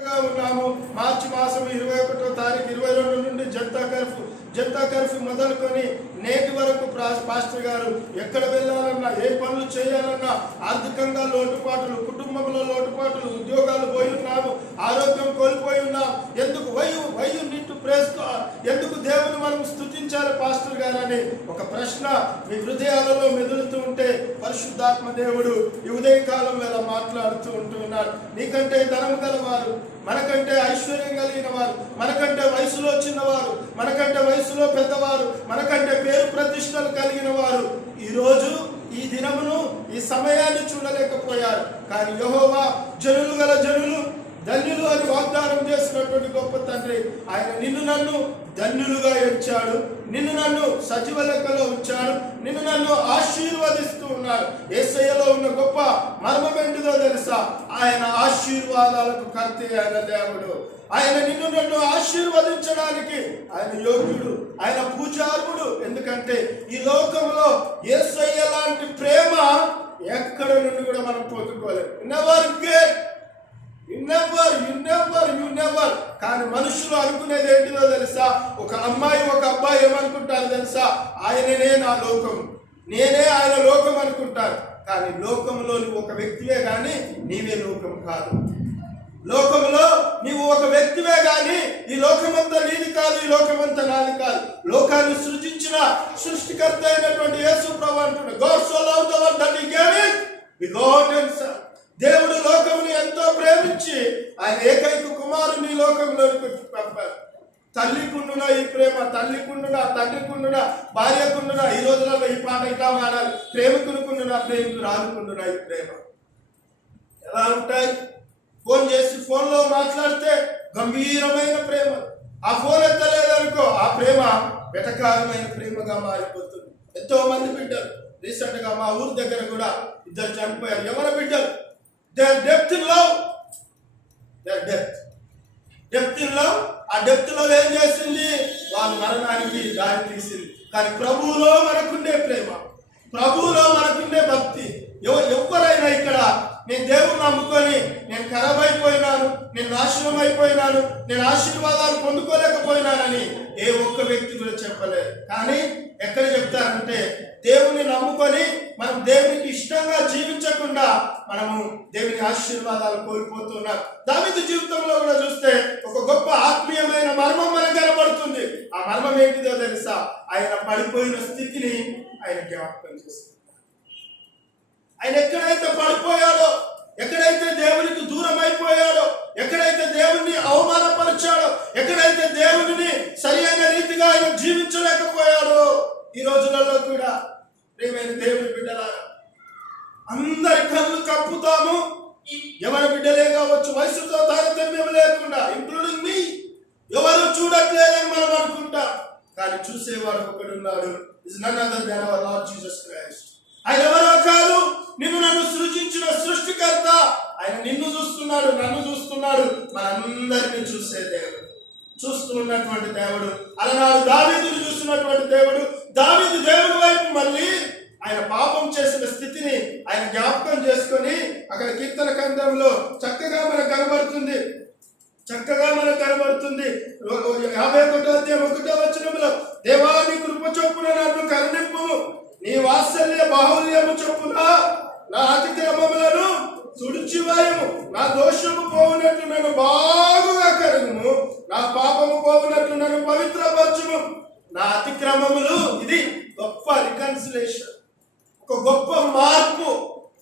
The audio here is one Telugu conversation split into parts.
ఉన్నాము. మార్చి మాసం 21వ తారీఖు 22 నుండి జనతా కర్ఫ్యూ మొదలుకొని నేటి వరకు పాస్టర్ గారు ఎక్కడ వెళ్ళాలన్నా, ఏ పనులు చేయాలన్నా ఆర్థికంగా లోటుపాట్లు, కుటుంబంలో లోటుపాట్లు, ఉద్యోగాలు పోయి ఉన్నాము, ఆరోగ్యం కోల్పోయి ఉన్నాం. ఎందుకు why you need to praise God? ఎందుకు దేవుని మనం స్తుతించాలి పాస్టర్ గారు అని ఒక ప్రశ్న మీ హృదయాలలో మెదులుతూ ఉంటే పరిశుద్ధాత్మ దేవుడు ఈ ఉదయకాలం వేళ మాట్లాడుతూ ఉంటున్నాడు. నీకంటే ధనము గలవారు, మనకంటే ఐశ్వర్యం కలిగిన వారు, మనకంటే వయసులో చిన్నవారు, మనకంటే వయసులో పెద్దవారు, మనకంటే పేరు ప్రతిష్టలు కలిగిన వారు ఈరోజు ఈ దినమును, ఈ సమయాన్ని చూడలేకపోయారు. కానీ యెహోవా జనులు గల జనులు ధన్యులు అని వాగ్దానం చేసినటువంటి గొప్ప తండ్రి ఆయన నిన్ను నన్ను ధన్యులుగా ఎంచాడు, నిన్ను నన్ను సజీవ లెక్కలో ఉంచాడు, నిన్ను నన్ను ఆశీర్వదిస్తూ ఉన్నాడు. యేసయ్యలో ఉన్న గొప్ప మర్మం ఏంటిదో తెలుసా? ఆయన ఆశీర్వాదాలకు కర్త అయిన దేవుడు. ఆయన నిన్ను నన్ను ఆశీర్వదించడానికి ఆయన యోగ్యుడు, ఆయన పూజార్హుడు. ఎందుకంటే ఈ లోకంలో యేసయ్య లాంటి ప్రేమ ఎక్కడ నుండి కూడా మనం పొందుకోలేము. నెవర్. కానీ మనుషులు అనుకునేది ఏంటిదో తెలుసా? ఒక అమ్మాయి ఒక అబ్బాయి ఏమనుకుంటారు తెలుసా? ఆయననే నా లోకం, నేనే ఆయన లోకం అనుకుంటారు. కానీ లోకంలో నువ్వు ఒక వ్యక్తివే కానీ నీవే లోకం కాదు. లోకంలో నీవు ఒక వ్యక్తివే కానీ ఈ లోకమంతా నీది కాదు, ఈ లోకమంతా నాది కాదు. లోకాన్ని సృజించిన సృష్టికర్త అయినటువంటి యేసు ప్రభువు అంటున్నాడు, God so loved the world that he gave his begotten son. దేవుడు లోకముని ఎంతో ప్రేమించి ఆయన ఏకైక కుమారుని లోకంలోకి పంపారు. తల్లికుండున ఈ ప్రేమ, తల్లికుండున, తండ్రికుండున, భార్యకుండున. ఈ రోజులలో ఈ పాట ఇట్లా మాడాలి, ప్రేమికునుకుండున, ప్రేమికురాలుకుండున. ఈ ప్రేమ ఎలా ఉంటాయి? ఫోన్ చేసి ఫోన్లో మాట్లాడితే గంభీరమైన ప్రేమ, ఆ ఫోన్ ఎత్తలేదనుకో ఆ ప్రేమ వెటకారమైన ప్రేమగా మారిపోతుంది. ఎంతో మంది బిడ్డలు రీసెంట్ గా మా ఊరి దగ్గర కూడా 2 చనిపోయారు. ఎవరి బిడ్డలు? Depth in love. ఆ డెప్త్ లో ఏం చేసింది? వాళ్ళ మరణానికి దారి తీసింది. కానీ ప్రభువులో మనకుండే ప్రేమ, ప్రభువులో మనకుండే భక్తి. ఎవరైనా ఇక్కడ నేను దేవుణ్ణి నమ్ముకొని నేను ఖరాబ్ అయిపోయినాను, నేను నాశనం అయిపోయినాను, నేను ఆశీర్వాదాలు పొందుకోలేకపోయినానని ఏ ఒక్క వ్యక్తి కూడా చెప్పలేదు. కానీ ఎక్కడ చెప్తారంటే దేవుని నమ్ముకొని మనం దేవునికి ఇష్టంగా జీవించకుండా మనము దేవుని ఆశీర్వాదాలు కోల్పోతున్నాం. దావీదు జీవితంలో కూడా చూస్తే ఒక గొప్ప ఆత్మీయమైన మర్మం మనకు కనబడుతుంది. ఆ మర్మం ఏంటిదో తెలుసా? ఆయన పడిపోయిన స్థితిని ఆయన జ్ఞాపకం చేస్తారు. ఆయన ఎక్కడైతే పడిపోయాడో, ఎక్కడైతే దేవునికి దూరం అయిపోయాడో, ఎక్కడైతే దేవుణ్ణి అవమానపరిచాడో, ఎక్కడైతే దేవుని సరి అయిన రీతిగా ఆయన జీవించలేకపోయాడో, ఈ రోజులలో కూడా ప్రియమైన దేవుని బిడ్డలారా అందరి కళ్ళు కప్పుతాము. ఎవరి బిడ్డలే కావచ్చు, వయసుతో తారతమ్యం లేకుండా, ఇంక్లూడింగ్ మీ, ఎవరు చూడట్లేదని మనం అనుకుంటాం. కానీ చూసేవాడు ఒకడున్నాడు. Is none other than our Lord Jesus Christ. ఆయన ఎవరో కాదు, నిన్ను నన్ను సృజించిన సృష్టికర్త. ఆయన నిన్ను చూస్తున్నాడు, నన్ను చూస్తున్నాడు, మనందరినీ చూసే దేవుడు, చూస్తున్నటువంటి దేవుడు. అలనాడు దావీదును చూస్తున్నటువంటి దేవుడు. దావీదు దేవుడి వైపు మళ్ళీ ఆయన పాపం చేసిన స్థితిని ఆయన జ్ఞాపకం చేసుకొని అక్కడ కీర్తన గ్రంథంలో చక్కగా మనకు కనబడుతుంది. 51వ అధ్యాయం 1వ వచనంలో, దేవా నీ కృప చొప్పున నన్ను కరుణింపు, నీ వాత్సల్య బాహుల్యము చొప్పున నా అతిక్రమములను తుడిచివేయము, నా దోషము పోవునట్లు నన్ను బాగుగా కడుగుము, నా పాపము పోవునట్లు నన్ను పవిత్రపరచుము. నా అతిక్రమములు, ఇది గొప్ప రికన్సిలేషన్, ఒక గొప్ప మార్పు,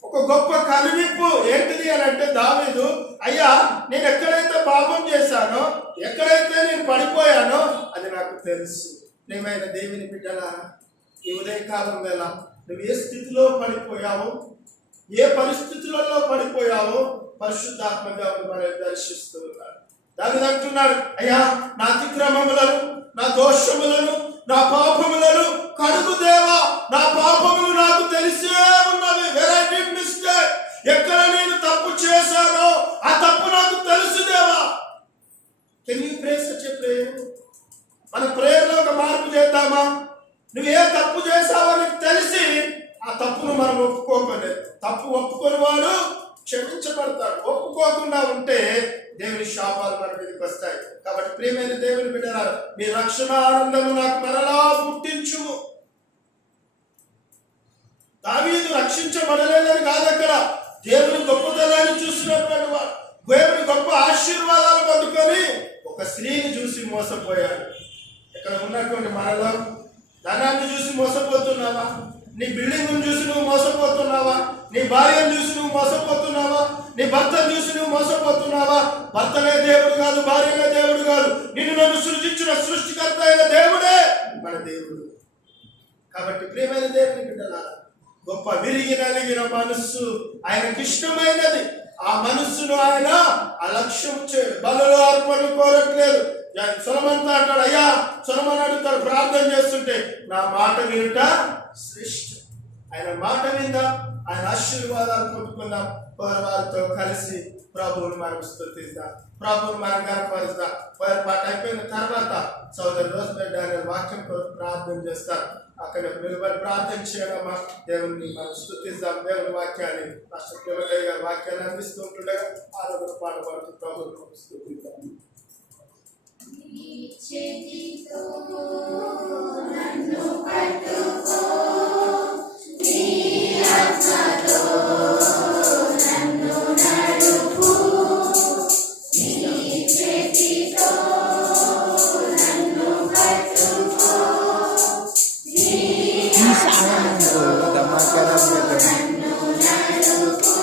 ఒక గొప్ప కనువిప్పు. ఏంటిది అని అంటే దావీదు, అయ్యా నేను ఎక్కడైతే పాపం చేశానో, ఎక్కడైతే నేను పడిపోయానో అది నాకు తెలుసు. ప్రియమైన దేవుని బిడ్డలారా, ఈ ఉదయకాలం వేళ నువ్వు ఏ స్థితిలో పడిపోయావో, ఏ పరిస్థితులలో పడిపోయావో పరిశుద్ధాత్మ దేవుడు మనల్ని దర్శిస్తూ ఉన్నాడు. దావీదు అంటున్నాడు, అయ్యా నా అతిక్రమములను, నా దోషములను, నా పాపములను కడుగు దేవా, నా పాపములు నాకు తెలిసే ఉన్నవి. ఎక్కడ నేను తప్పు చేశానో ఆ తప్పు నాకు తెలుసు దేవా. Can you pray such a prayer? మన ప్రేయర్లో ఒక మార్పు చేద్దామా? నువ్వు ఏ తప్పు చేశావో నీకు తెలిసి ఆ తప్పును మనం ఒప్పుకోలేదు. తప్పు ఒప్పుకొని వాడు క్షమించబడతాడు. ఒప్పుకోకుండా ఉంటే దేవుని శాపాలు మన మీదకి వస్తాయి. కాబట్టి ప్రియమైన దేవుని బిడ్డలారా, నీ రక్షణ ఆనందము నాకు మరలా పుట్టించుము. దావీదు రక్షించబడలేదని కాదు, అక్కడ దేవుని గొప్పతనాన్ని చూసినటువంటి వాడు, దేవుని గొప్ప ఆశీర్వాదాలు పొందుకొని ఒక స్త్రీని చూసి మోసపోయాడు. ఇక్కడ ఉన్నటువంటి మనలో ధనాన్ని చూసి మోసపోతున్నావా? నీ బిల్డింగ్ను చూసి నువ్వు మోసపోతున్నావా? నీ భార్యను చూసి నువ్వు మోసపోతున్నావా? నీ భర్తను చూసి నువ్వు మోసపోతున్నావా? భర్తనే దేవుడు కాదు, భార్యనే దేవుడు కాదు, నిన్ను నన్ను సృష్టించిన సృష్టికర్త అయిన దేవుడే మన దేవుడు. కాబట్టి ప్రియమైన దేవుని బిడ్డలారా, గొప్ప విరిగి నలిగిన మనస్సు ఆయనకి ఇష్టమైనది. ఆ మనస్సును ఆయన అలక్ష్యం చేయడు. బలులు అర్పణలు కోరట్లేదు. సొలొమోనుతో అంటాడు, అయ్యా సొలొమోను అడుగుతాడు ప్రార్థన చేస్తుంటే, నా మాట వినుట శ్రేష్ఠం. ఆయన మాట విందాం, ఆయన ఆశీర్వాదాలు పొందుకుందాం. వారితో కలిసి ప్రభువును మనం స్తుతిద్దాం, ప్రభువును మనం కనపరుస్తాం. వారి పాట అయిపోయిన తర్వాత సోదరు రోజ్మేరీ డానియల్ వాక్యం కొరకు ప్రార్థన చేస్తారు. అక్కడ నిలబడి ప్రార్థన చేయడమా, దేవుని మనం స్తుతిద్దాం. దేవుని వాక్యాన్ని రాష్ట్ర ప్రేమయ్య గారి వాక్యాన్ని అందిస్తూ ఉంటుండగా ఆరోగ్య పాట పాడుతూ ప్రభువును స్తుతిద్దాం. నన్ను పట్టుకో నీ ఆత్మతో నన్ను నడుపు, నీ చేతితో నన్ను పట్టుకో నీ ఆత్మతో నన్ను నడుపు,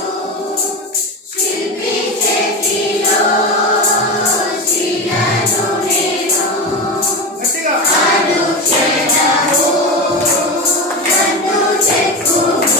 శిల్పి చేతిలో శిలను నేను అనుక్షణము నన్ను చెక్కుము.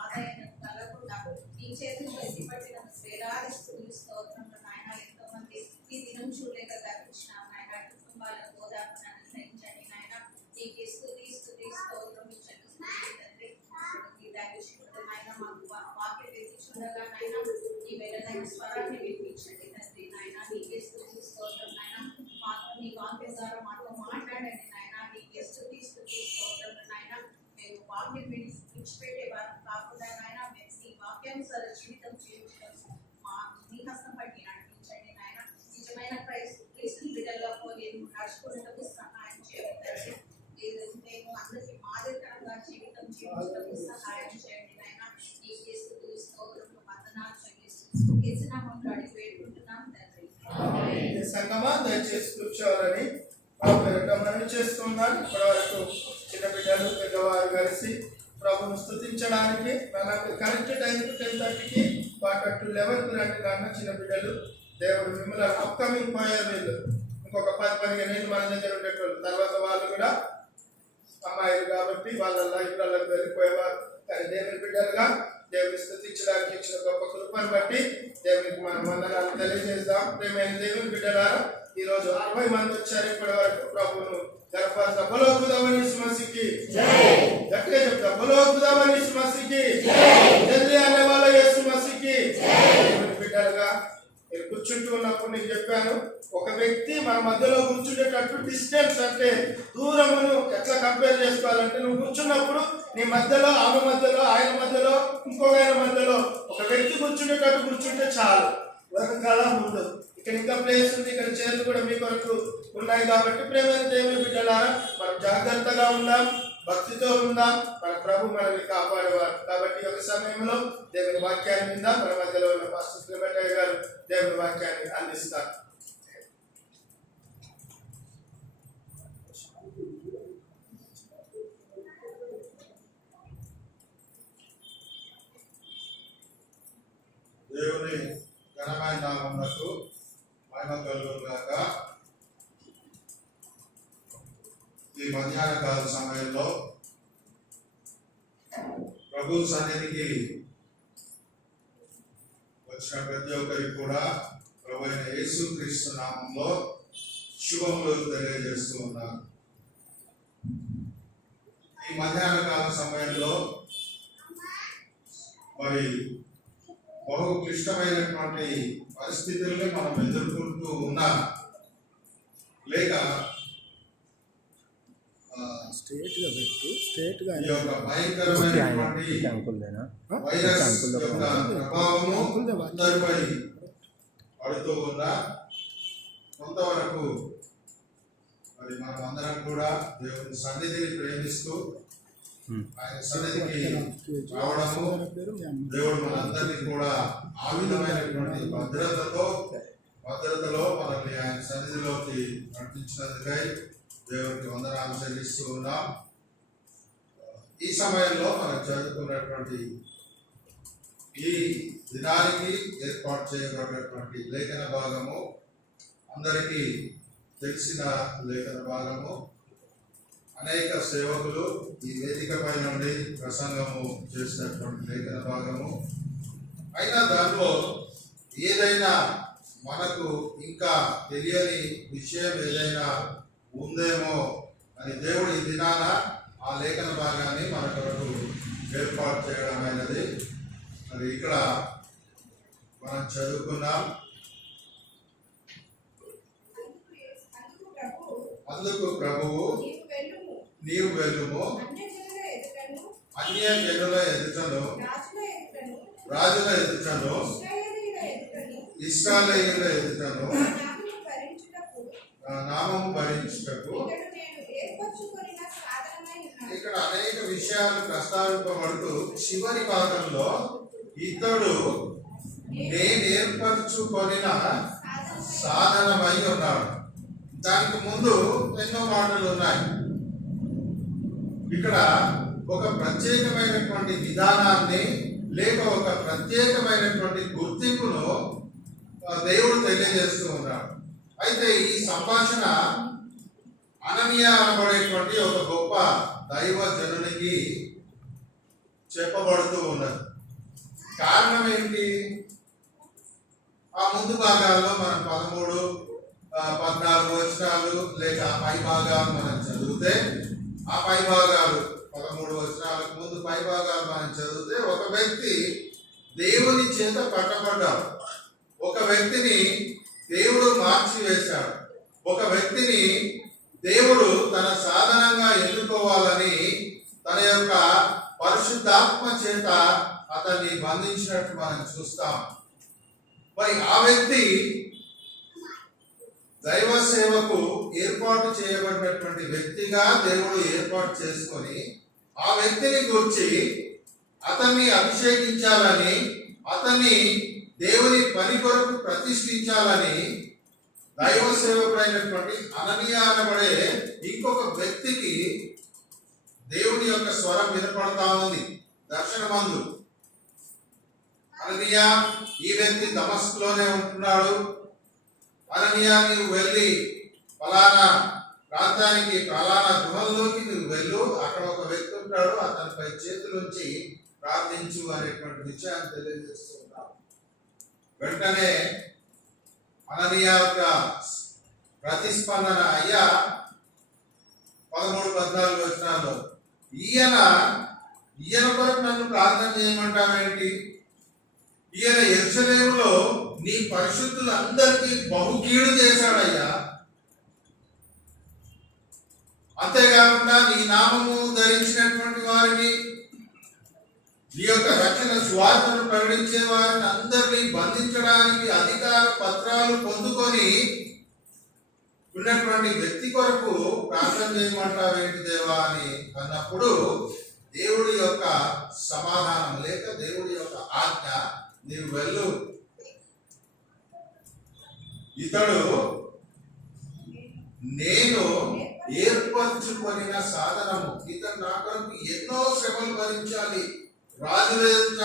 ఆదాయం కలగకుండా నీ చేతులు వెతిపట్టిన వేలాది స్తుతులు స్తోత్రంలో నాయన ఎంతో మంది ఈ దినం చూడలేక గర్వించినాం నాయన కుటుంబాలకు ఓదార్పును అనుగ్రహించండి నాయన నీకు స్తుతి స్తోత్రం ఇచ్చండి తండ్రి ఈ దైవశుద్ధుడు నాయన మాకు వాక్యం వినిపించుండగా నాయన ఈ వేళనైన స్వరాన్ని వినిపించండి తండ్రి నాయన నీకే స్తుతి స్తోత్రం నాయన మాకు నీ వాక్యం ద్వారా మాతో మాట్లాడండి నాయన నీకే స్తుతి స్తోత్రం నాయన మేము వాక్యం విడిచిపెట్టే వారు కాకుండా నాయన మేము నీ వాక్యానుసార జీవితం జీవించడం మా నీ హస్తం పట్టి నడిపించండి నాయన నిజమైన క్రీస్తు బిడ్డలుగా పోయి నడుచుకునేందుకు సహాయం చేయండి మేము అందరికీ మాదిరికరంగా జీవితం జీవించడానికి సహాయం చేయండి నాయన నీకే స్తుతి స్తోత్రం వందనాలు చెల్లిస్తూ యేసు నామములో అడిగి వేడుకుంటున్నాం తండ్రి. సంగమా దయచేసి కూర్చోవాలని మనం చేస్తున్నాను. ఇప్పటి వరకు చిన్న బిడ్డలు పెద్దవారు కలిసి ప్రభును స్తుతించడానికి మనకు కరెక్ట్ టైంకి 10:30కి 11 రండి కన్నా చిన్న బిడ్డలు దేవుడు మిమ్మల్ని అప్కమింగ్ పోయారు వీళ్ళు ఇంకొక 10-15 ఏళ్ళు మన దగ్గర ఉండేటోళ్ళు. తర్వాత వాళ్ళు కూడా అమ్మాయిలు కాబట్టి వాళ్ళ లైఫ్లకు వెళ్ళిపోయేవారు. కానీ దేవుని బిడ్డలుగా దేవుని స్తుతించడానికి ఇచ్చిన గొప్ప కృపను బట్టి దేవునికి మనం వందనాలు తెలియజేద్దాం. ప్రేమైన దేవుని బిడ్డలారా, ఈ రోజు 60 మంది వచ్చారు ఇప్పటి వరకు ప్రభువును గర్భాస బలో ఖుదావని యేసు మసీహ్కి గట్టిగా చెప్తా, బలో ఖుదావని యేసు మసీహ్కి జల్దీ అనే వాళ్ళ యేసు మసీహ్కి. దేవుని బిడ్డలుగా నేను కూర్చుంటూ ఉన్నప్పుడు నేను చెప్పాను, ఒక వ్యక్తి మన మధ్యలో కూర్చుండేటట్టు డిస్టెన్స్ అంటే దూరమును ఎట్లా కంపేర్ చేసుకోవాలంటే నువ్వు కూర్చున్నప్పుడు నీ మధ్యలో ఆమె మధ్యలో ఆయన మధ్యలో ఇంకొక ఆయన మధ్యలో ఒక వ్యక్తి కూర్చుండేటట్టు కూర్చుంటే చాలు, వెనకాల ఉండదు. ఇక్కడ ఇంకా ప్లేస్ ఉంది, ఇక్కడ చైర్లు కూడా మీ కొరకు ఉన్నాయి. కాబట్టి ప్రేమైన దేవుని బిడ్డలారా, మనం జాగ్రత్తగా ఉందాం, భక్తితో ఉందాం. మన ప్రభు మనల్ని కాపాడేవారు. కాబట్టి ఒక సమయంలో దేవుని వాక్యాన్ని విందాం. మన మధ్యలో ఉన్న పాస్టర్ శ్రీమటయ్య గారు దేవుని వాక్యాన్ని అందిస్తారు. దేవుని ఘనమైన నామమునకు మహిమ కలుగును గాక. ఈ మధ్యాహ్న కాల సమయంలో ప్రభు సన్నిధికి వచ్చిన ప్రతి ఒక్కరికి కూడా ప్రభు అయిన యేసుక్రీస్తు నామంలో శుభములు తెలియజేస్తూ ఉన్నారు. ఈ మధ్యాహ్న కాల సమయంలో మరి బహు క్లిష్టమైనటువంటి పరిస్థితుల్ని మనం ఎదుర్కొంటూ ఉన్నాం. లేక ఈ యొక్క భయంకరమైనటువంటి వైరస్ యొక్క ప్రభావము అందరిపై పడుతూ ఉన్నా కొంతవరకు మరి మనం అందరం కూడా దేవుని సన్నిధిని ప్రేమిస్తూ ఆయన సన్నిధికి రావడము, దేవుడు మనందరినీ కూడా ఆ విధమైనటువంటి భద్రతలో మనల్ని ఆయన సన్నిధిలోకి నడిపించినందుకై దేవుడికి వందనాలు చెల్లిస్తూ ఉన్నాం. ఈ సమయంలో మనం చదువుకున్నటువంటి ఈ దినానికి ఏర్పాటు చేయబడినటువంటి లేఖన భాగము అందరికీ తెలిసిన లేఖన భాగము. అనేక సేవకులు ఈ వేదికపై నుండి ప్రసంగము చేసినటువంటి లేఖన భాగము. అయినా దానిలో ఏదైనా మనకు ఇంకా తెలియని విషయం ఏదైనా ఉందేమో అని దేవుడు ఈ దినాన ఆ లేఖన భాగాన్ని మన కొరకు ఏర్పాటు చేయడం అయినది. మరి ఇక్కడ మనం చదువుకున్నాం. అందుకు ప్రభువు నీవు వెళ్ళుము, అన్య జనుల ఎదుటను రాజుల ఎదుటను ఇశ్రాయేలీయుల ఎదుటను నామము భరించుటకు. ఇక్కడ అనేక విషయాలు ప్రస్తావింపబడుతూ చివరి భాగంలో ఇతడు నేను ఏర్పరచుకొనిన సాధనమై ఉన్నాడు. దానికి ముందు ఎన్నో మాటలు ఉన్నాయి. ఇక్కడ ఒక ప్రత్యేకమైనటువంటి విధానాన్ని లేక ఒక ప్రత్యేకమైనటువంటి గుర్తింపును దేవుడు తెలియజేస్తూ ఉన్నాడు. అయితే ఈ సంభాషణ అననీయ అనబడేటువంటి ఒక గొప్ప దైవ జనునికి చెప్పబడుతూ ఉన్నది. కారణం ఏంటి? ఆ ముందు భాగాల్లో మనం 13, 14 వచనాలు లేక ఆ పై భాగాలు మనం చదివితే, ఆ పై భాగాలు 13 వచనాలకు ముందు పై భాగాలు మనం చదివితే, ఒక వ్యక్తి దేవుని చేత పట్టబడ్డాడు, ఒక వ్యక్తిని దేవుడు మార్చివేశాడు, ఒక వ్యక్తిని దేవుడు తన సాధనంగా ఎన్నుకోవాలని తన యొక్క పరిశుద్ధాత్మ చేత అతన్ని బంధించినట్టు మనం చూస్తాం. మరి ఆ వ్యక్తి దైవ సేవకు ఏర్పాటు చేయబడినటువంటి వ్యక్తిగా దేవుడు ఏర్పాటు చేసుకొని ఆ వ్యక్తిని గురించి అతన్ని అభిషేకించాలని, అతన్ని దేవుని పని కొరకు ప్రతిష్ఠించాలని దైవ సేవకుడైనటువంటి అననీయ అనబడే ఇంకొక వ్యక్తికి దేవుని యొక్క స్వరం వినపడతా ఉంది దర్శనమందు. అననీయ, ఈ వ్యక్తి దమస్కులోనే ఉంటున్నాడు. అననీయ, నీవు వెళ్ళి ఫలానా ప్రాంతానికి, ఫలానా గృహంలోకి నువ్వు వెళ్ళు, అక్కడ ఒక వ్యక్తి ఉంటాడు, అతనిపై చేతులుంచి ప్రార్థించు అనేటువంటి విషయాన్ని తెలియజేస్తూ ఉన్నాడు. వెంటనే అననీయ యొక్క ప్రతిస్పందన, అయ్యా 13, 14 వచనాల్లో, ఈయన కొరకు నన్ను ప్రార్థన చేయమంటావేంటి? ఈయన యెరూషలేములో నీ పరిశుద్ధులందరికీ బహుకీడు చేశాడయ్యా. అంతేకాకుండా నీ నామము ధరించినటువంటి వారిని, నీ యొక్క రక్షణ స్వార్థను ప్రకటించే వారిని అందరినీ బంధించడానికి అధికార పత్రాలు పొందుకొని ఉన్నటువంటి వ్యక్తి కొరకు ప్రార్థన చేయమంటావేంటి దేవా అని అన్నప్పుడు, దేవుడి యొక్క సమాధానం లేక దేవుడి యొక్క ఆజ్ఞ, నీవు వెళ్ళు, ఇతడు నేను ఏర్పరచుకొనిన సాధనము, ఇతను నా కొరకు ఎన్నో శ్రమలు భరించాలి, రాజుల ఎదుట,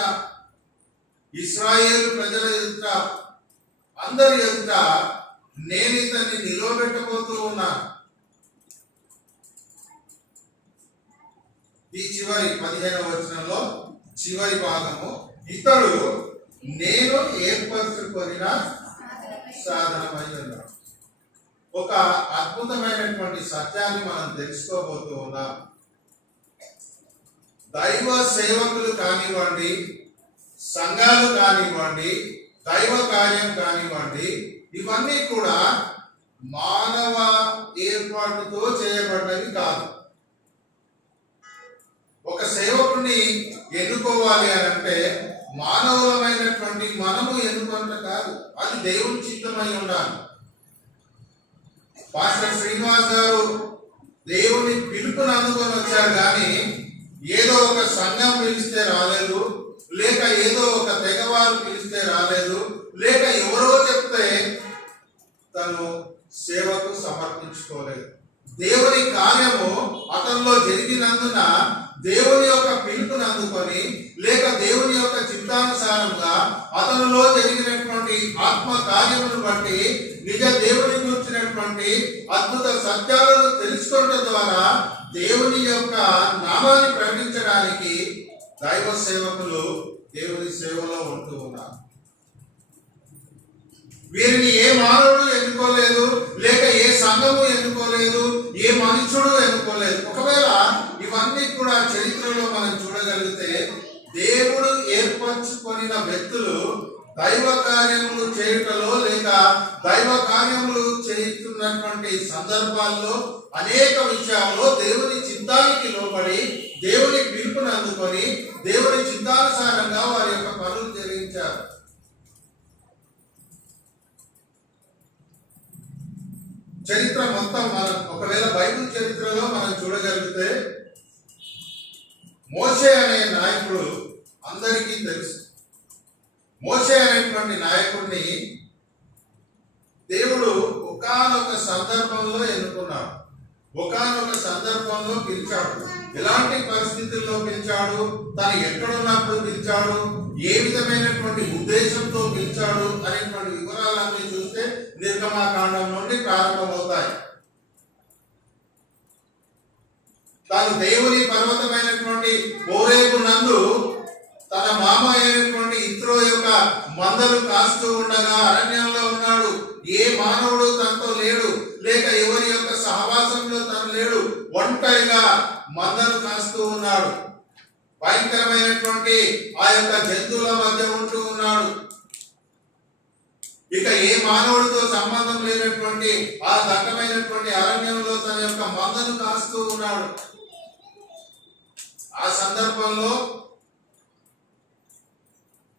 ఇశ్రాయేలు ప్రజల ఎదుట, అందరి ఎదుట నేను ఇతన్ని నిలవబెట్టబోతూ ఉన్నాను. ఈ చివరి 15వ వచనంలో చివరి భాగము, ఇతడు నేను ఏర్పరచుకొనిన సాధనమై ఉన్నాడు. ఒక అద్భుతమైనటువంటి సత్యాన్ని మనం తెలుసుకోబోతూ ఉన్నాం. దైవ సేవకులు కానివ్వండి, సంఘాలు కానివ్వండి, దైవ కార్యం కానివ్వండి, ఇవన్నీ కూడా మానవ ఏర్పాటుతో చేయబడ్డవి కాదు. ఒక సేవకుని ఎన్నుకోవాలి అని అంటే మానవులమైనటువంటి మనము ఎన్నుకుంట కాదు, అది దేవుని చిత్తమై ఉండాలి. పాస్టర్ శ్రీనివాస్ గారు దేవుని పిలుపుని అందుకొని వచ్చారు, కానీ ఏదో ఒక సంఘం పిలిస్తే రాలేదు, లేక ఏదో ఒక తెగవారు పిలిస్తే రాలేదు, లేక ఎవరో చెప్తే తను సేవకు సమర్పించుకోలేదు. దేవుని కార్యము అతనిలో జరిగినందున దేవుని యొక్క పిలుపుని అందుకొని, లేక దేవుని యొక్క చిత్తానుసారంగా అతనిలో జరిగినటువంటి ఆత్మ కార్యమును బట్టి నిజ దేవుని గురించినటువంటి అద్భుత సత్యాలను తెలుసుకోవడం ద్వారా దేవుని యొక్క నామాన్ని ప్రకటించడానికి దైవ సేవకులు దేవుని సేవలో ఉంటూ ఉన్నారు. వీరిని ఏ మానవుడు ఎన్నుకోలేదు, లేక ఏ సంఘము ఎన్నుకోలేదు, ఏ మనుషుడు ఎన్నుకోలేదు. ఒకవేళ ఇవన్నీ కూడా చరిత్రలో మనం చూడగలిగితే, దేవుడు ఏర్పరచుకొనిన వ్యక్తులు దైవ కార్యములు చేయుటలో లేక దైవ కార్యములు చేస్తున్నటువంటి సందర్భాల్లో అనేక విషయాల్లో దేవుని చిత్తానికి లోబడి, దేవుని పిలుపుని అందుకొని, దేవుని చిత్తానుసారంగా వారి యొక్క పనులు జరిగించారు. చరిత్ర మొత్తం మనం ఒకవేళ బైబిల్ చరిత్రలో మనం చూడగలిగితే, మోషే అనే నాయకుడు అందరికీ తెలుసు. మోషే అనేటువంటి నాయకుడిని దేవుడు ఒకానొక సందర్భంలో ఎన్నుకున్నాడు, ఒకానొక సందర్భంలో పిలిచాడు. ఎలాంటి పరిస్థితుల్లో పిలిచాడు, తను ఎక్కడున్నప్పుడు పిలిచాడు, ఏ విధమైనటువంటి ఉద్దేశంతో పిలిచాడు అనేటువంటి వివరాలన్నీ చూస్తే నిర్గమాకాండం నుండి ప్రారంభమవుతాయి. తాను దేవుని పర్వతమైనటువంటి హోరేబు నందు తన మామ అయినటువంటి ఇత్రో యొక్క మందలు కాస్తూ ఉండగా అరణ్యంలో ఉన్నాడు. ఏ మానవుడు తనతో లేడు, లేక ఎవరి యొక్క సహవాసంలో తను లేడు. ఒంటరిగా మందలు కాస్తూ ఉన్నాడు. భయంకరమైనటువంటి ఆ యొక్క జంతువుల మధ్య ఉంటూ ఉన్నాడు. ఇక ఏ మానవుడితో సంబంధం లేనటువంటి ఆ దట్టమైనటువంటి అరణ్యంలో తన యొక్క మందను కాస్తూ ఉన్నాడు. ఆ సందర్భంలో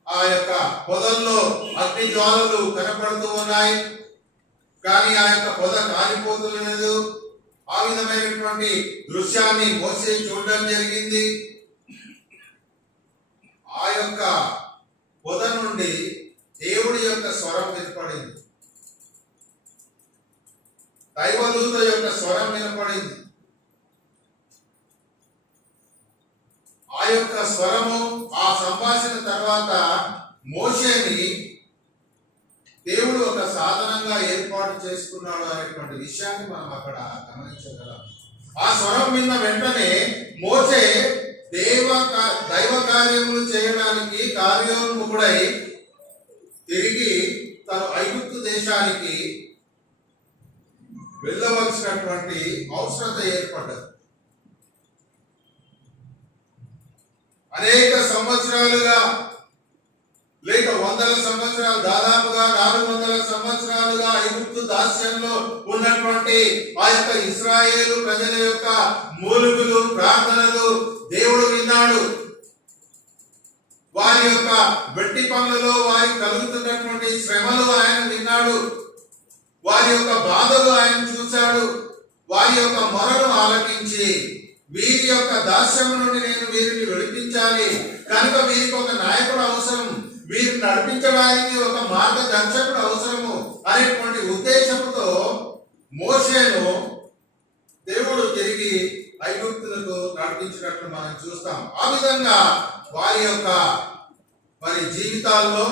ఆ యొక్క పొదల్లో అగ్ని జ్వాలలు కనపడుతూ ఉన్నాయి, కానీ ఆ యొక్క పొద కాలిపోతులేదు. ఆ విధమైనటువంటి దృశ్యాన్ని మోసే చూడడం జరిగింది. ఆ యొక్క పొద నుండి దేవుడి యొక్క స్వరం వినపడింది, దైవదూత యొక్క స్వరం వినపడింది. ఆ యొక్క స్వరము, ఆ సంభాషణ తర్వాత మోషేని దేవుడు ఒక సాధనంగా ఏర్పాటు చేసుకున్నాడు అనేటువంటి విషయాన్ని మనం అక్కడ గమనించగలం. ఆ స్వరం విన్న వెంటనే మోషే దైవ కార్యములు చేయడానికి కార్యోన్ముఖుడై తిరిగి తను ఐగుప్తు దేశానికి వెళ్ళవలసినటువంటి అవసరత ఏర్పడ్డది. అనేక సంవత్సరాలుగా, లేక వందల సంవత్సరాలు, దాదాపుగా 400 సంవత్సరాలుగా ఐగుప్తు దాస్యంలో ఉన్నటువంటి ఆ యొక్క ఇశ్రాయేలు ప్రజల యొక్క మూలుగులు, ప్రార్థనలు దేవుడు విన్నాడు. వారి యొక్క వెట్టి పనులలో వారికి కలుగుతున్నటువంటి శ్రమలు ఆయన విన్నాడు. వారి యొక్క బాధలు ఆయన చూశాడు. వారి యొక్క మొరను ఆలకించి వీరి యొక్క దాస్యం నుండి నేను వీరిని విడిపించాలి, కనుక వీరికి ఒక నాయకుడు అవసరం, వీరిని నడిపించడానికి ఒక మార్గదర్శకుడు అవసరము అనేటువంటి ఉద్దేశంతో మోషేను దేవుడు తిరిగి ఐగుప్తులకు నడిపించినట్లు మనం చూస్తాం. ఆ విధంగా వారి యొక్క జీవితాల్లో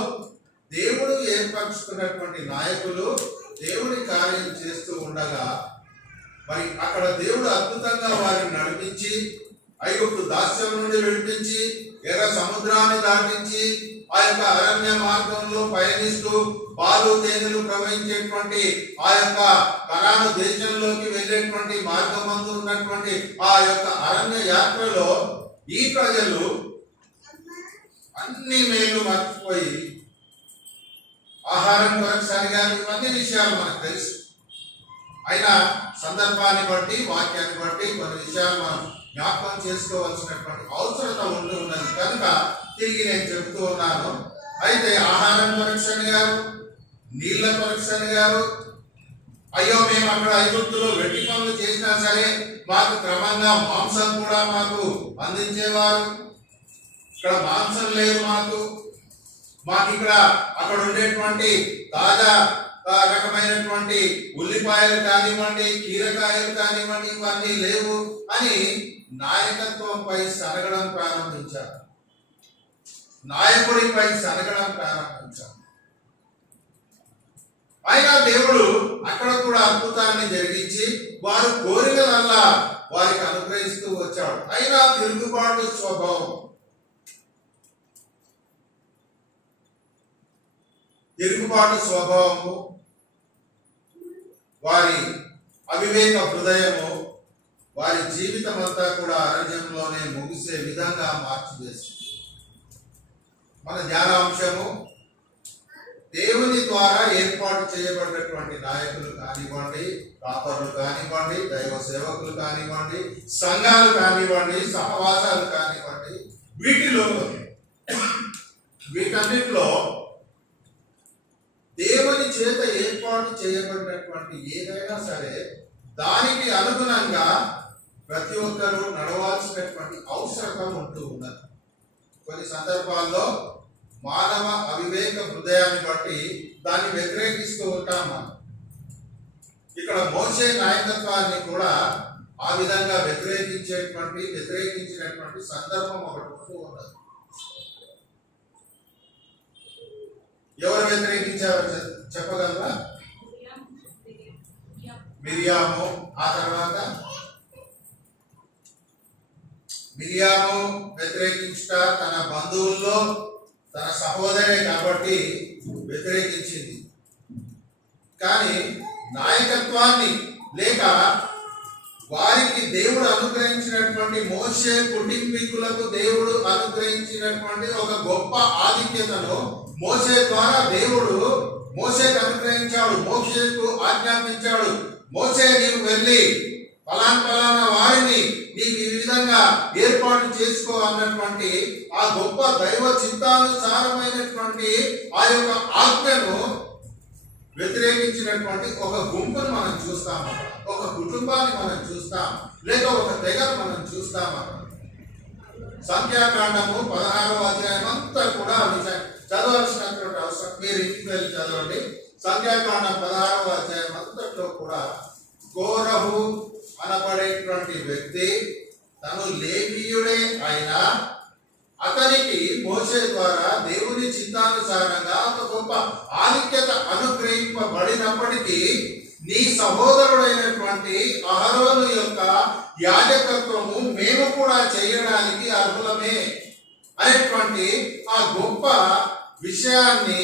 దేవుడు ఏర్పరచుకున్నటువంటి నాయకులు దేవుడి కార్యం చేస్తూ ఉండగా అక్కడ దేవుడు అద్భుతంగా వారిని నడిపించి ఐగుప్తు దాస్యం నుండి విడిపించి ఎర్ర సముద్రాన్ని దాటించి ఆ యొక్క అరణ్య మార్గంలో పయనిస్తూ పాలు తేనెలు ప్రవహించేటువంటి ఆ యొక్క కనాను దేశంలోకి వెళ్ళేటువంటి మార్గమందు ఉన్నటువంటి ఆ యొక్క అరణ్య యాత్రలో ఈ ప్రజలు అన్ని మేలు మర్చిపోయి ఆహారం కొరకు సరిగా ఇవన్నీ విషయాలు మనకు తెలుసు. అయినా సందర్భాన్ని బట్టి, వాక్యాన్ని బట్టి కొన్ని విషయాలు మనం జ్ఞాపకం చేసుకోవాల్సినటువంటి అవసరత ఉన్నది కనుక తిరిగి నేను చెబుతూ ఉన్నాను. అయితే ఆహారం కొరకు సరిగారు, నీళ్ళ కొరకు సరిగారు. అయ్యో మేము అక్కడ ఐగుప్తులో వెట్టి పనులు చేసినా సరే మాకు క్రమంగా మాంసం కూడా మాకు అందించేవారు. ఇక్కడ మాంసం లేదు మాకు ఇక్కడ అక్కడ ఉండేటువంటి తాజా రకమైనటువంటి ఉల్లిపాయలు కానివ్వండి, కీరకాయలు కానివ్వండి, ఇవన్నీ లేవు అని నాయకత్వంపై సనగడం ప్రారంభించారు. నాయకుడిపై సనగడం ప్రారంభించారు. అయినా దేవుడు అక్కడ కూడా అద్భుతాన్ని జరిగించి వారు కోరికలల్లా వారికి అనుగ్రహిస్తూ వచ్చాడు. అయినా తిరుగుబాటు స్వభావం, వారి అవివేక హృదయము వారి జీవితం అంతా కూడా అరణ్యంలోనే ముగిసే విధంగా మార్చివేసింది. మన ధ్యానాంశము దేవుని ద్వారా ఏర్పాటు చేయబడినటువంటి నాయకులు కానివ్వండి, కాపరులు కానివ్వండి, దైవ సేవకులు కానివ్వండి, సంఘాలు కానివ్వండి, సహవాసాలు కానివ్వండి, వీటన్నిటిలో దేవుని చేత ఏర్పాటు చేయబడినటువంటి ఏదైనా సరే దానికి అనుగుణంగా ప్రతి ఒక్కరూ నడవాల్సినటువంటి అవసరం ఉంటూ ఉన్నది. కొన్ని సందర్భాల్లో మానవ అవివేక హృదయాన్ని బట్టి దాన్ని వ్యతిరేకిస్తూ ఉంటాం మనం. ఇక్కడ మోషే నాయకత్వాన్ని కూడా ఆ విధంగా వ్యతిరేకించినటువంటి సందర్భం ఒకటి ఉంటూ ఉన్నది. ఎవరు వ్యతిరేకించారో చెప్పగలరా? మిరియాము, ఆ తర్వాత మిరియాము వ్యతిరేకించుట తన బంధువుల్లో తన సహోదరే కాబట్టి వ్యతిరేకించింది. కానీ నాయకత్వాన్ని లేక వారికి దేవుడు అనుగ్రహించినటువంటి మోషే కుటుంబీకులకు దేవుడు అనుగ్రహించినటువంటి ఒక గొప్ప ఆధిక్యతను మోషే ద్వారా దేవుడు మోషేకు అనుగ్రహించాడు. మోషేకు ఆజ్ఞాపించాడు, మోషే నీవు వెళ్ళి ఫలానా వారిని నీకు ఈ విధంగా ఏర్పాటు చేసుకో అన్నటువంటి ఆ గొప్ప దైవ చిత్తానుసారమైనటువంటి ఆ యొక్క ఆజ్ఞను వ్యతిరేకించినటువంటి ఒక గుంపును మనం చూస్తాం, ఒక కుటుంబాన్ని మనం చూస్తాం, లేక ఒక తెగను మనం చూస్తాం. సంఖ్యాకాండము 16వ అధ్యాయం అంతా కూడా చదవాల్సినటువంటి అవసరం, మీరు ఇంటికి వెళ్ళి చదవండి. సంఖ్యాకాండం 16వ అధ్యాయం అంతట్లో కూడా కోరహు అనబడేటువంటి వ్యక్తి తను లేవీయుడే అయినా అతనికి మోషే ద్వారా దేవుని చిత్తానుసారంగా ఒక గొప్ప ఆధిక్యత అనుగ్రహింపబడినప్పటికీ నీ సహోదరుడైనటువంటి అహరోను యొక్క యాజకత్వము మేము కూడా చేయడానికి అర్హులమే అనేటువంటి ఆ గొప్ప విషయాన్ని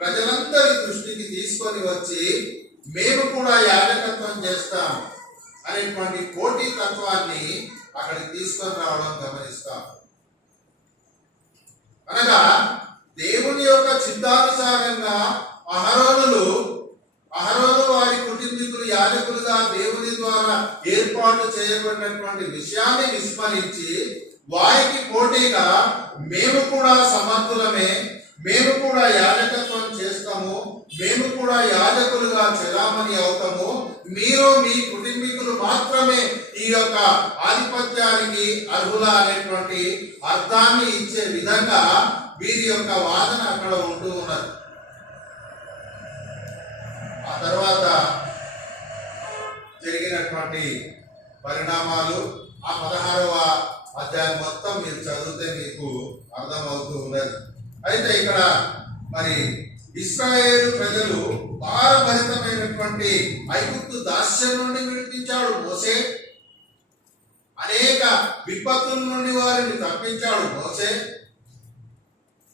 ప్రజలందరి దృష్టికి తీసుకొని వచ్చి మేము కూడా యాజకత్వం చేస్తాం అనేటువంటి పోటీ తత్వాన్ని అక్కడికి తీసుకొని రావడం గమనిస్తాం. అనగా దేవుని యొక్క చిత్తానుసారంగా అహరోను వారి కుటుంబీకులు యాజకులుగా దేవుని ద్వారా ఏర్పాటు చేయబడినటువంటి విషయాన్ని విస్మరించి వారికి పోటీగా మేము కూడా సమర్థులమే, మేము కూడా యాజకత్వం చేస్తాము, మేము కూడా యాజకులుగా చెలామణి అవుతాము, మీరు మీ కుటుంబీకులు మాత్రమే ఈ యొక్క ఆధిపత్యానికి అర్హుల అనేటువంటి అర్థాన్ని ఇచ్చే విధంగా వీరి యొక్క వాదన అక్కడ ఉంటూ ఉన్నది. ఆ తర్వాత జరిగినటువంటి పరిణామాలు ఆ 16వ అధ్యాయం మొత్తం మీరు చదివితే మీకు అర్థమవుతూ ఉన్నది. అయితే ఇక్కడ మరి ఇశ్రాయేలు ప్రజలు భారభరితమైనటువంటి ఐగుప్తు దాస్యం నుండి విడిపించాడు మోషే, అనేక విపత్తుల నుండి వారిని తప్పించాడు మోషే,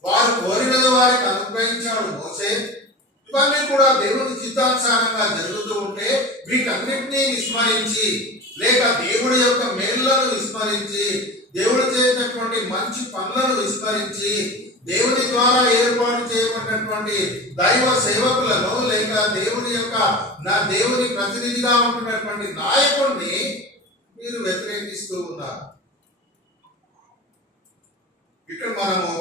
వారు కోరినది వారికి అనుగ్రహించాడు మోషే. ఇవన్నీ కూడా దేవుని చిత్తానుసారంగా జరుగుతూ ఉంటే వీటన్నిటినీ విస్మరించి లేక దేవుడి యొక్క మేలులను విస్మరించి దేవుడు చేసినటువంటి మంచి పనులను విస్మరించి దేవుని ద్వారా ఏర్పాటు చేయబడినటువంటి దైవ సేవకులను లేక దేవుని ప్రతినిధిగా ఉంటున్నటువంటి నాయకుడిని మీరు వ్యతిరేకిస్తూ ఉన్నారు. ఇక్కడ మనము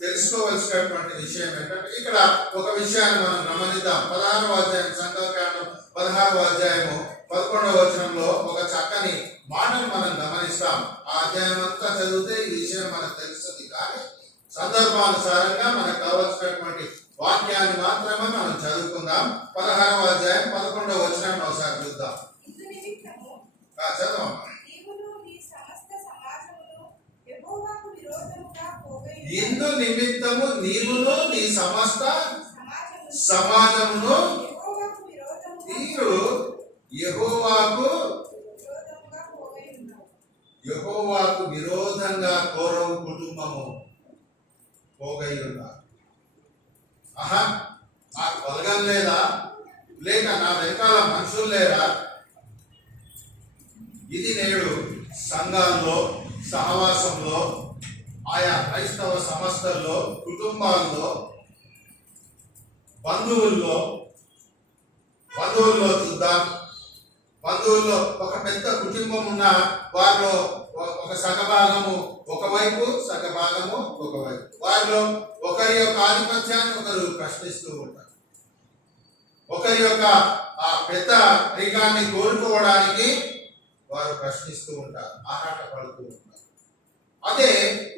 తెలుసుకోవాల్సినటువంటి విషయం ఏంటంటే ఇక్కడ ఒక విషయాన్ని మనం గమనిద్దాం. 16వ అధ్యాయం సంఖ్యాకాండం 16వ అధ్యాయము 11వ వచనంలో ఒక చక్కని మాటను మనం గమనిస్తాం. ఆ అధ్యాయం అంతా చదివితే ఈ విషయం మనకు తెలుస్తుంది, కానీ సందర్భానుసారంగా మనకు కావాల్సినటువంటి వాక్యాన్ని మాత్రమే మనం చదువుకుందాం. 16వ అధ్యాయం 11వ వచనాన్ని ఒకసారి చూద్దాం. చదవం. ఇందు నిమిత్తము నీవును నీ సమస్త సమాజమును మీరు యెహోవాకు విరోధంగా కోరవు కుటుంబము పోగై ఉన్నారు. ఆహా, నాకు బలగం లేదా, లేక నా వెనకాల మనుషులు లేరా? ఇది నేడు సంఘాల్లో, సహవాసంలో, ఆయా క్రైస్తవ సంస్థల్లో, కుటుంబాల్లో, బంధువుల్లో చూద్దాం. బంధువుల్లో ఒక పెద్ద కుటుంబం ఉన్న వారిలో ఒక సగభాగము ఒకవైపు, సగభాగము ఒకవైపు. వారిలో ఒకరి యొక్క ఆధిపత్యాన్ని ఒకరు ప్రశ్నిస్తూ ఉంటారు, ఒకరి యొక్క ఆ పెద్ద రికాన్ని కోరుకోవడానికి వారు ప్రశ్నిస్తూ ఉంటారు, ఆరాట పడుతూ ఉంటారు. అదే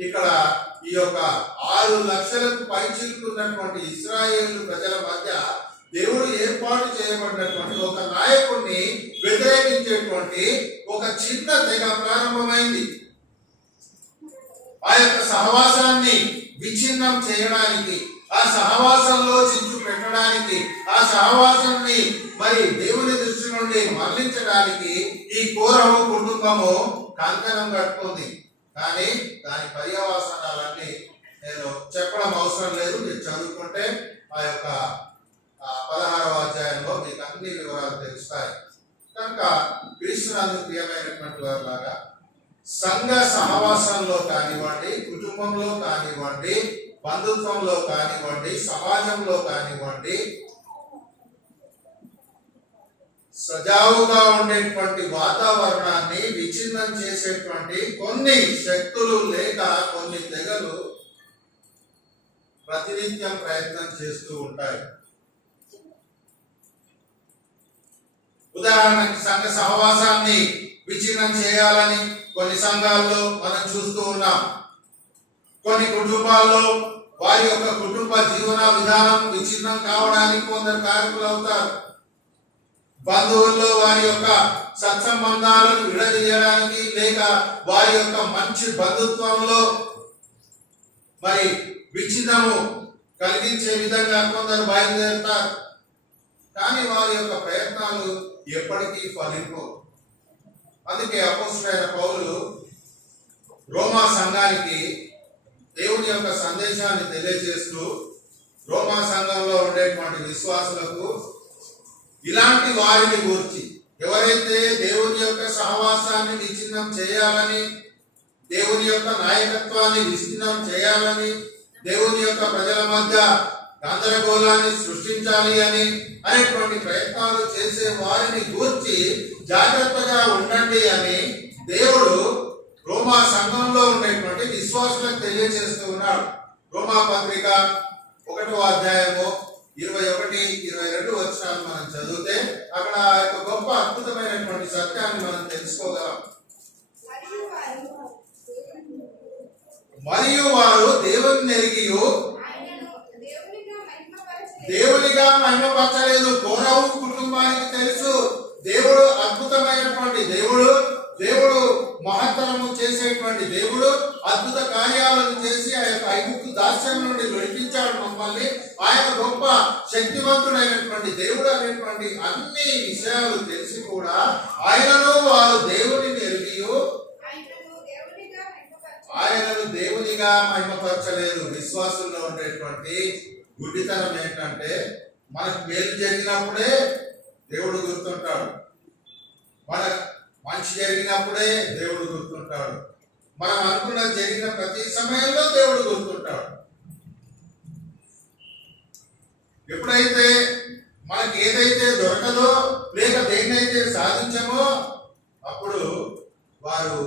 ఇక్కడ ఈ యొక్క 6 లక్షలకు పైచిలుకున్నటువంటి ఇశ్రాయేలు ప్రజల మధ్య దేవుడు ఏర్పాటు చేయబడినటువంటి ఒక నాయకుడిని వ్యతిరేకించేటువంటి ఒక చిన్న తెగ ప్రారంభమైంది. ఆ యొక్క సహవాసాన్ని విచ్ఛిన్నం చేయడానికి, ఆ సహవాసంలో చిచ్చు పెట్టడానికి, ఆ సహవాసాన్ని మరి దేవుని దృష్టి నుండి మరలించడానికి ఈ కోరహు కుటుంబము కంకణం కట్టుకుంది. కానీ దాని పర్యవసానాలన్నీ నేను చెప్పడం అవసరం లేదు, మీరు చదువుకుంటే ఆ యొక్క 16వ అధ్యాయంలో మీకు అన్ని వివరాలు తెలుస్తాయి. కనుక క్రీస్తునందు ప్రియమైనటువంటి వారిలాగా సంఘ సహవాసంలో కానివ్వండి, కుటుంబంలో కానివ్వండి, బంధుత్వంలో కానివ్వండి, సమాజంలో కానివ్వండి, సజావుగా ఉండేటువంటి వాతావరణాన్ని విచ్ఛిన్నం చేసేటువంటి కొన్ని శక్తులు లేక కొన్ని తెగలు ప్రతినిత్యం ప్రయత్నం చేస్తూ ఉంటాయి. ఉదాహరణకి సంఘ సహవాసాన్ని విచ్ఛిన్నం చేయాలని కొన్ని సంఘాల్లో మనం చూస్తూ ఉన్నాం. కొన్ని కుటుంబాల్లో వారి యొక్క కుటుంబ జీవన విధానం విచ్ఛిన్నం కావడానికి కొందరు కారకులు అవుతారు. బంధువుల్లో వారి యొక్క సత్సంబంధాలను విడదీయడానికి లేక వారి యొక్క మంచి బంధుత్వంలో మరి విచ్ఛిన్నము కలిగించే విధంగా కొందరు బయలుదేరుతారు. కానీ వారి యొక్క ప్రయత్నాలు ఎప్పటికీ ఫలింపవు. అందుకే అపోస్తలుడైన పౌలు రోమా సంఘానికి దేవుని యొక్క సందేశాన్ని తెలియజేస్తూ రోమా సంఘంలో ఉండేటువంటి విశ్వాసులకు ఇలాంటి వారిని గూర్చి, ఎవరైతే దేవుని యొక్క సహవాసాన్ని విచ్ఛిన్నం చేయాలని, దేవుని యొక్క నాయకత్వాన్ని విచ్ఛిన్నం చేయాలని, దేవుని యొక్క ప్రజల మధ్య గందరగోళాన్ని సృష్టించాలి అని అనేటువంటి ప్రయత్నాలు చేసే వారిని గూర్చి జాగ్రత్తగా ఉండండి అని దేవుడు రోమా సంఘంలో ఉండేటువంటి విశ్వాసులకు తెలియజేస్తూ ఉన్నాడు. రోమా పత్రిక 1వ అధ్యాయము 21-22 వచనాలు మనం చదివితే అక్కడ ఒక గొప్ప అద్భుతమైనటువంటి సత్యాన్ని మనం తెలుసుకోగలం. మరియు వారు దేవుని ఎరిగి దేవునిగా మహిమపరచలేదు. కోరవు కుటుంబానికి తెలుసు దేవుడు అద్భుతమైనటువంటి దేవుడు, దేవుడు మహత్తరము చేసేటువంటి దేవుడు, అద్భుత కార్యాలను చేసి ఆ యొక్క ఐగుప్తు దాస్యం నుండి విడిపించాడు మమ్మల్ని. ఆయన గొప్ప శక్తివంతుడైనటువంటి దేవుడు అనేటువంటి అన్ని విషయాలు తెలిసి కూడా ఆయనను వారు దేవుడిని ఎరిగి ఆయనను దేవునిగా మహిమపరచలేదు. విశ్వాసంలో ఉండేటువంటి గుడ్డితనం ఏంటంటే మనకు మేలు జరిగినప్పుడే దేవుడు గుర్తుంటాడు, మన మంచి జరిగినప్పుడే దేవుడు గుర్తుంటాడు, మనం అనుకున్న జరిగిన ప్రతి సమయంలో దేవుడు గుర్తుంటాడు. ఎప్పుడైతే మనకి ఏదైతే దొరకదో లేక దేన్నైతే సాధించమో అప్పుడు వారు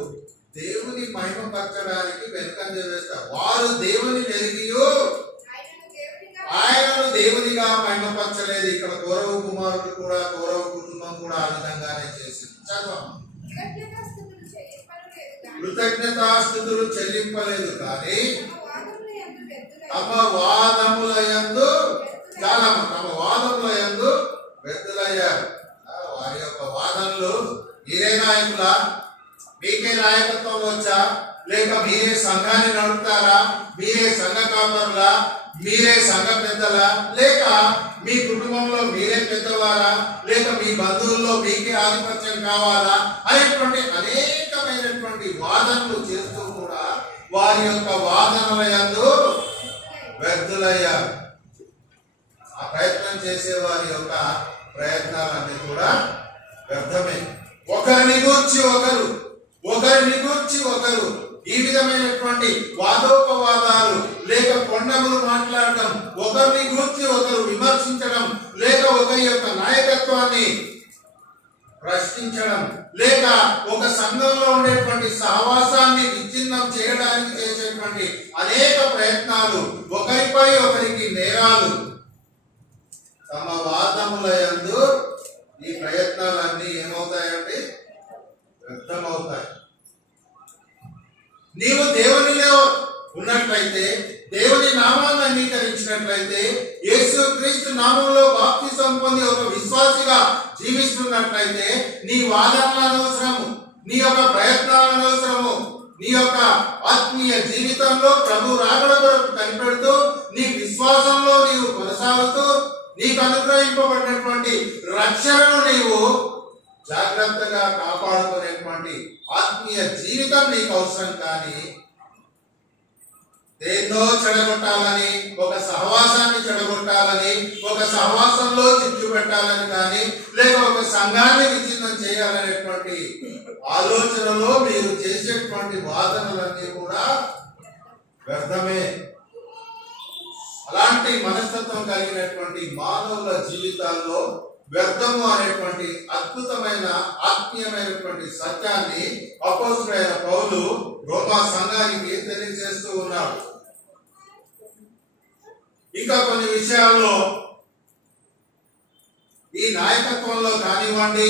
దేవుని మహిమపరచడానికి వెనుకంజ వేస్తారు. వారు దేవుని ఎరిగి ఆయనను దేవునిగా మహిమపరచలేదు. ఇక్కడ కౌరవ కుమారుడు కూడా, కౌరవ కుటుంబం కూడా ఆ విధంగానే చేసింది. చదవం. కృతజ్ఞతాస్తుతులు చెల్లింపలేదు కానీ తమ వాదముల యందు వ్యర్థులయ్యారు. వారి యొక్క వాదనలు, మీరే నాయకులా, మీకే నాయకత్వం వచ్చా, లేక మీరే సంఘాన్ని నడుపుతారా, మీరే సంఘ కాపరులా, మీరే సంఘ పెద్దలా, లేక మీ కుటుంబంలో మీరే పెద్దవారా, లేక మీ బంధువుల్లో మీకే ఆధిపత్యం కావాలా అనేటువంటి అనేకమైనటువంటి వాదనలు చేస్తూ కూడా వారి యొక్క వాదనల యందు వ్యర్థులయ్యారు. ఆ ప్రయత్నం చేసే వారి యొక్క ప్రయత్నాలన్నీ కూడా వ్యర్థమే. ఒకరిని గూర్చి ఒకరు ఈ విధమైనటువంటి వాదోపవాదాలు లేక కొండములు మాట్లాడటం, ఒకరిని గూర్చి ఒకరు విమర్శించడం, లేక ఒకరి యొక్క నాయకత్వాన్ని ప్రశ్నించడం, లేక ఒక సంఘంలో ఉండేటువంటి సహవాసాన్ని విచ్ఛిన్నం చేయడానికి చేసేటువంటి అనేక ప్రయత్నాలు, ఒకరిపై ఒకరికి నేరాలు, తమ వాదముల యందు ఈ ప్రయత్నాలన్నీ ఏమవుతాయండి? వ్యర్థమవుతాయి. నీవు దేవునిలో ఉన్నట్లయితే, దేవుని నామాన్ని అంగీకరించినట్లయితే, యేసుక్రీస్తు నామంలో బాప్తిసం పొంది ఒక విశ్వాసిగా జీవిస్తున్నట్లయితే నీ వాదనలు అనవసరము, నీ యొక్క ప్రయత్నాలు అనవసరము. నీ యొక్క ఆత్మీయ జీవితంలో ప్రభు రాకడ కొరకు కనిపెడుతూ నీ విశ్వాసంలో నీవు కొనసాగుతూ నీకు అనుగ్రహింపబడినటువంటి రక్షణను నీవు జాగ్రత్తగా కాపాడుకునేటువంటి ఆత్మీయ జీవితం నీకు అవసరం. కానీ దేన్నో చెడగొట్టాలని, ఒక సహవాసాన్ని చెడగొట్టాలని, ఒక సహవాసంలో చిచ్చు పెట్టాలని కానీ, లేక ఒక సంఘాన్ని విచ్ఛిన్నం చేయాలనేటువంటి ఆలోచనలో మీరు చేసేటువంటి వాదనలన్నీ కూడా వ్యర్థమే. అలాంటి మనస్తత్వం కలిగినటువంటి మానవుల జీవితాల్లో వ్యర్థము అనేటువంటి అద్భుతమైన ఆత్మీయమైనటువంటి సత్యాన్ని అపోస్తలుడైన పౌలు రోమా సంఘానికి తెలియజేస్తూ ఉన్నాడు. ఇంకా కొన్ని విషయాల్లో ఈ నాయకత్వంలో కానివ్వండి,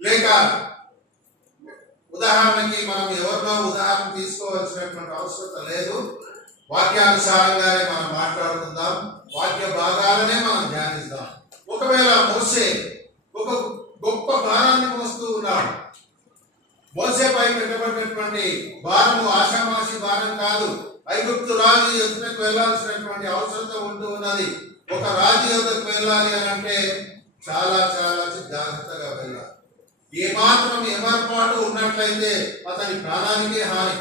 లేక ఉదాహరణకి మనం ఎవరినో ఉదాహరణ తీసుకోవాల్సినటువంటి అవసరం లేదు. వాక్యానుసారంగానే మనం మాట్లాడుకుందాం, వాక్య భాగాలనే మనం ధ్యానిస్తాం. ఒకవేళ మోసే ఒక గొప్ప భారాన్ని మోస్తూ ఉన్నాడు. మోసేపై పెట్టబడినటువంటి భారము ఆషామాషి భారం కాదు. ఐగుప్తు రాజు యుద్ధకు వెళ్లాల్సినటువంటి అవసరం ఉంటూ ఉన్నది. ఒక రాజు యుద్ధకు వెళ్ళాలి అని అంటే చాలా చాలా జాగ్రత్తగా వెళ్ళాలి. ఏమాత్రం ఏమర్పాటు ఉన్నట్లయితే అతని ప్రాణానికే హాని,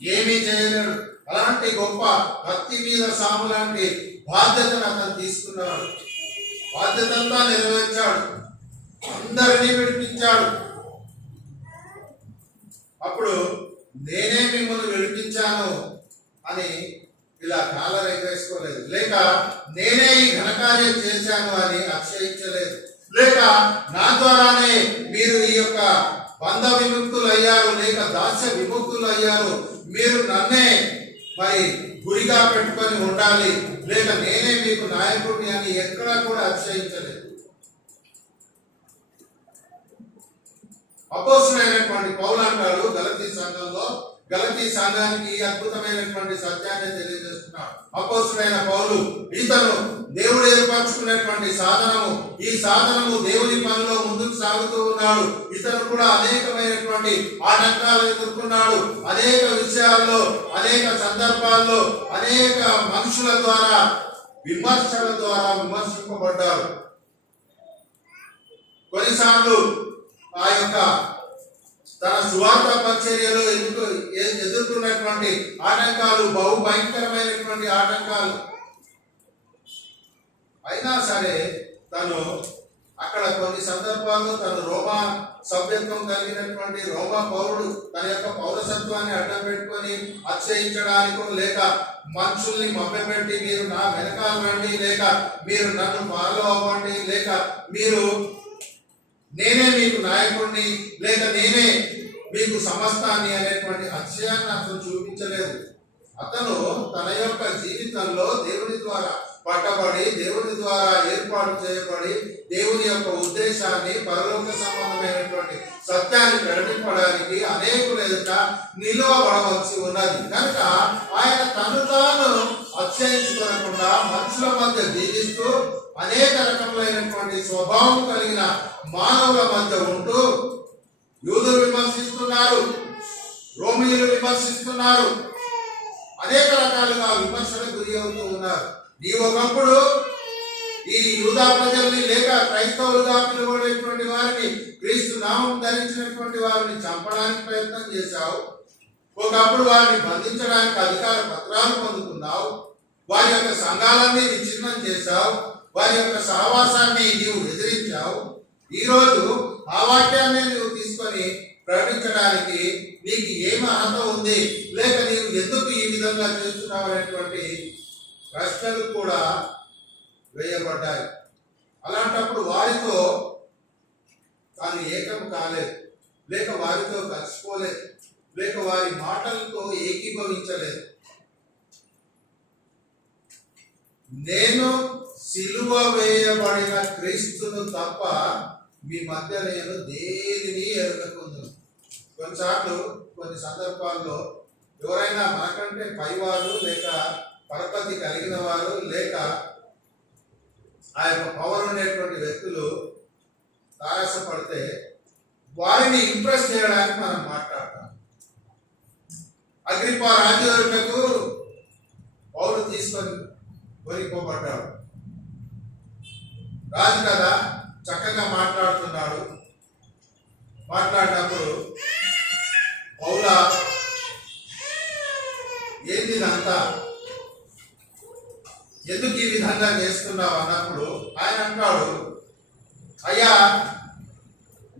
ఏమీ చేయలేడు. అలాంటి గొప్ప కత్తి మీద సాము లాంటి బాధ్యతను అతను తీసుకున్నాడు. బాధ్యతంతా నెరవేర్చాడు, అందరినీ విడిపించాడు. అప్పుడు నేనే మిమ్మల్ని విడిపించాను అని ఇలా కాలర్ ఎగరేసుకోలేదు, లేక నేనే ఈ ఘనకార్యం చేశాను అని అక్షయించలేదు, లేక నా ద్వారానే మీరు ఈ యొక్క బంధ విముక్తులు అయ్యారు, లేక దాస్య విముక్తులు అయ్యారు, మీరు నన్నే మరి గురిగా పెట్టుకొని ఉండాలి, లేక నేనే మీకు నాయకుడిని అని ఎక్కడా కూడా అతిశయించలేదు. అపోస్తలుడైనటువంటి పౌలు అంటాడు గలతీ సంఘంలో, గలతీ సంఘానికి ఈ అద్భుతమైనటువంటి సత్యాన్ని తెలియజేస్తున్నాడు. అపోస్తలుడైన పౌలు ఇతను దేవుడు ఏర్పరచుకున్నటువంటి సాధనము, ఈ సాధనము దేవుని పనిలో ముందుకు సాగుతూ ఉన్నాడు. ఇతను కూడా అనేకమైనటువంటి ఆటంకాలు ఎదుర్కొన్నాడు. అనేక విషయాల్లో, అనేక సందర్భాల్లో, అనేక మనుషుల ద్వారా, విమర్శల ద్వారా విమర్శింపబడ్డారు. కొన్నిసార్లు ఆ యొక్క తన సువార్త పరిచర్యలో ఎదుర్కొన్నటువంటి ఆటంకాలు బహు భయంకరమైనటువంటి ఆటంకాలు. అయినా సరే తను అక్కడ కొన్ని సందర్భాల్లో తను రోమా సభ్యత్వం కలిగినటువంటి రోమా పౌరుడు తన యొక్క పౌరసత్వాన్ని అడ్డం పెట్టుకొని అతిశయించడానికో, లేక మనుషుల్ని మభ్యపెట్టి మీరు నా వెనకాల రండి, లేక మీరు నన్ను ఫాలో అవ్వండి, లేక మీరు నేనే మీకు నాయకుడిని, లేక నేనే మీకు సమస్తాన్ని అనేటువంటి అతిశయాన్ని అతను చూపించలేదు. అతను తన యొక్క జీవితంలో దేవుని ద్వారా పట్టబడి, దేవుని ద్వారా ఏర్పాటు చేయబడి, దేవుని యొక్క ఉద్దేశాన్ని, పరలోక సంబంధమైనటువంటి సత్యాన్ని ప్రకటించడానికి అనేకుల ఎదుట నిలువబడవలసి ఉన్నది. కనుక ఆయన తను తాను అతిశయించుకోకుండా మనుషుల మధ్య జీవిస్తూ అనేక రకములైనటువంటి స్వభావం కలిగిన మానవుల మధ్య ఉంటూ యూదులు విమర్శిస్తున్నారు, రోమియోలు విమర్శిస్తున్నారు, అనేక రకాలుగా విమర్శలకు గురి అవుతూ ఉన్నారు. నీ ఒకప్పుడు ఈ యూదా ప్రజల్ని, లేక క్రైస్తవులుగా పిలువబడేటువంటి వారిని, క్రీస్తు నామం ధరించినటువంటి వారిని చంపడానికి ప్రయత్నం చేశావు. ఒకప్పుడు వారిని బంధించడానికి అధికార పత్రాలు పొందుకున్నావు. వారి యొక్క సంఘాలన్నీ విచ్ఛిన్నం చేశావు. వారి యొక్క సహవాసాన్ని నీవు ఎదిరించావు. ఈరోజు ఆ వాక్యాన్ని నువ్వు తీసుకొని ప్రకటించడానికి నీకు ఏమి అర్హత ఉంది, లేక నీవు ఎందుకు ఈ విధంగా చేస్తున్నావు అనేటువంటి ప్రశ్నలు కూడా వేయబడ్డాయి. అలాంటప్పుడు వారితో తాను ఏకం కాలేదు, లేక వారితో కలిసిపోలేదు, లేక వారి మాటలతో ఏకీభవించలేదు. నేను సిలువ వేయబడిన క్రీస్తును తప్ప మీ మధ్య నేను దేనిని ఎరగకుందును. కొన్నిసార్లు కొన్ని సందర్భాల్లో ఎవరైనా మనకంటే పైవారు, లేక పరపతి కలిగిన వారు, లేక ఆ యొక్క పవర్ ఉండేటువంటి వ్యక్తులు తారసపడితే వారిని ఇంప్రెస్ చేయడానికి మనం మాట్లాడతాం. అగ్రిప్ప రాజులకు పౌలు తీసుకొని కొనిపోబడ్డాడు. రాజు కదా, చక్కగా మాట్లాడుతున్నాడు, మాట్లాడినప్పుడు పౌల ఏంది ఇదంతా, ఎందుకు ఈ విధంగా చేస్తున్నావు అన్నప్పుడు ఆయన అంటాడు, అయ్యా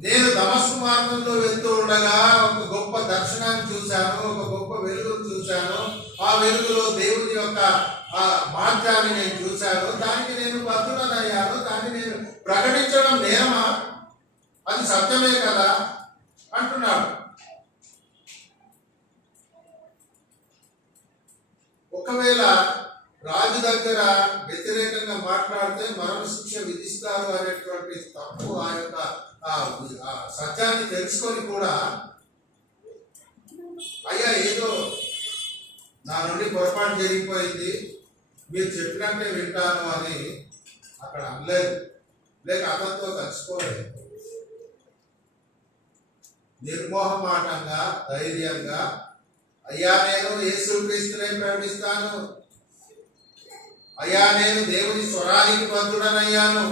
నేను దమస్కు మార్గంలో వెళ్తూ ఉండగా ఒక గొప్ప దర్శనాన్ని చూశాను, ఒక గొప్ప వెలుగును చూశాను. ఆ వెలుగులో దేవుని యొక్క ఆ మార్గాన్ని నేను చూశాను. దానికి నేను బద్దులనయ్యాను. దాన్ని నేను ప్రకటించడం నేరమా? అది సత్యమే కదా అంటున్నాడు. ఒకవేళ రాజు దగ్గర వ్యతిరేకంగా మాట్లాడితే మరణ శిక్ష విధిస్తారు అనేటువంటి తప్పు ఆ యొక్క సత్యాన్ని తెలుసుకొని కూడా అయ్యా ఏదో నా నుండి పొరపాటు జరిగిపోయింది, మీరు చెప్పినట్టే వింటాను అని అక్కడ అనలేదు, లేక అతనితో కలిసిపోలేదు. నిర్మోహమాటంగా ధైర్యంగా అయ్యా నేను యేసుక్రీస్తునే ప్రకటిస్తాను, అయ్యా నేను దేవుని స్వరానికి బద్ధుడనయ్యాను,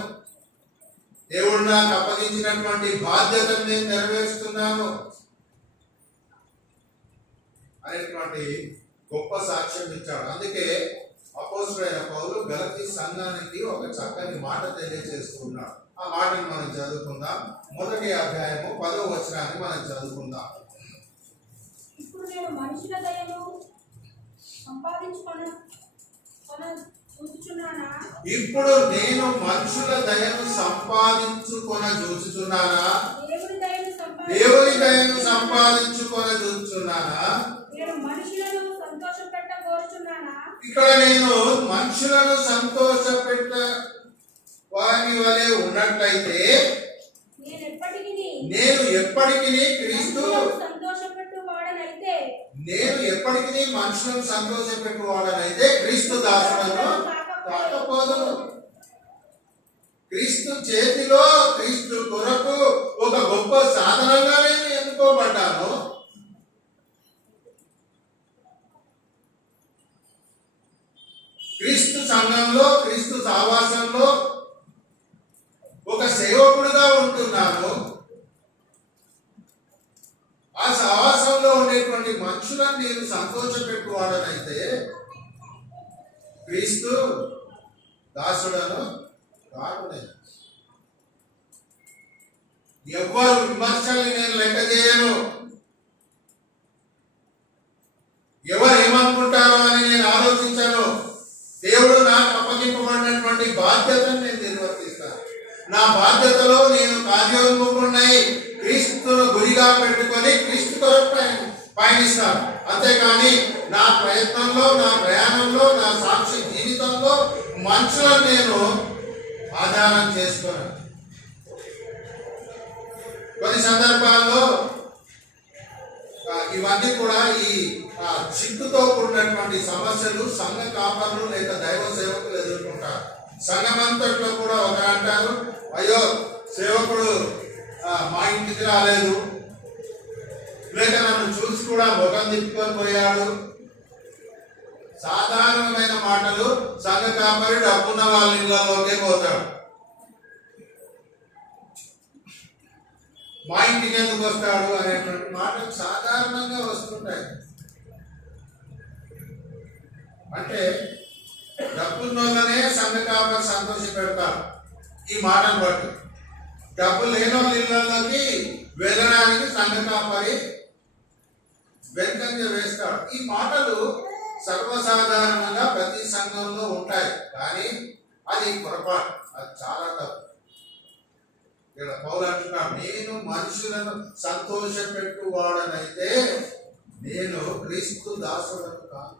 దేవుడు నాకు అప్పగించినటువంటి బాధ్యతను నేను నెరవేరుస్తున్నాను అనేటువంటి గొప్ప సాక్ష్యం ఇచ్చాడు. అందుకే అపోస్తలుడైన పౌలు గలతీ సంఘానికి ఒక చక్కని మాట తెలియజేస్తున్నాడు. ఆ మాటను మనం చదువుకుందాం. 1వ అధ్యాయము 10వ వచనాన్ని మనం చదువుకుందాం. ఇప్పుడు నేను మనుషుల దయను సంపాదించుకొన చూచుచున్నానా? ఇప్పుడు నేను మనుషుల దయను సంపాదించుకొన చూచుచున్నానా? దేవుని దయను సంపాదించుకొన చూచుచున్నానా? నేను మనుషులను సంతోషపెట్ట కోరుచున్నానా? ఇక్కడ నేను మనుషులను సంతోషపెట్ట వారి వలె ఉన్నట్లయితే నేను ఎప్పటికీ క్రీస్తు నేను ఎప్పటికీ మనుషులను సంతోషపెట్టువాడనైతే క్రీస్తు దాసులను కాకపోదును. క్రీస్తు చేతిలో క్రీస్తు కొరకు ఒక గొప్ప సాధనంగా నేను ఎన్నుకోబడ్డాను. క్రీస్తు సంఘంలో క్రీస్తు సహవాసంలో ఒక సేవకుడిగా ఉంటున్నాను. ఆ సహవాసంలో ఉండేటువంటి మనుషులను నేను సంతోషపెట్టువాడనైతే క్రీస్తు దాసుడను కాకునే. ఎవ్వరు విమర్శల్ని నేను లెక్క చేయను, ఎవరు ఏమనుకుంటారో అని నేను ఆలోచించను. దేవుడు నాకు అప్పగింపబడినటువంటి బాధ్యతను నేను నిర్వర్తిస్తాను. నా బాధ్యతలో నేను కార్యోన్ముఖుడినై క్రీస్తును గురిగా పెట్టుకొని క్రీస్తు కొరకు పయనిస్తాను. అంతేకాని నా ప్రయత్నంలో, నా ప్రయాణంలో, నా సాక్షి జీవితంలో మనుషులను నేను ఆధారం చేసుకున్నాను. కొన్ని సందర్భాల్లో ఇవన్నీ కూడా ఈ చిక్కుతో కూడినటువంటి సమస్యలు సంఘ కాపరులు లేక దైవ సేవకులు ఎదుర్కొంటారు. సంఘమంతట్లో కూడా ఒక అంటారు, అయ్యో సేవకుడు మా ఇంటికి రాలేదు, లేక నన్ను చూసి కూడా ముఖం తిప్పుకొని పోయాడు. సాధారణమైన మాటలు. సంఘ కాపరి డబ్బున్న వాళ్ళ ఇళ్లలోకే పోతాడు. మా ఇంటికి ఎందుకు వస్తాడు అనేటువంటి మాటలు సాధారణంగా వస్తుంటాయి. అంటే డబ్బున్నోళ్ళనే సంఘ కాపరి సంతోష పెడతారు. ఈ మాటను బట్టి డబ్బు లేని వాళ్ళ ఇళ్లలోకి వెళ్ళడానికి సంఘ కాపరి వెనుకంజ వేస్తాడు. ఈ మాటలు సర్వసాధారణంగా ప్రతి సంఘంలో ఉంటాయి, కానీ అది పొరపాటు, అది చాలా తప్పు. ఇక్కడ పౌలు అంటున్నాడు, నేను మనుషులను సంతోషపెట్టువాడనైతే నేను క్రీస్తు దాసుడను కాదు.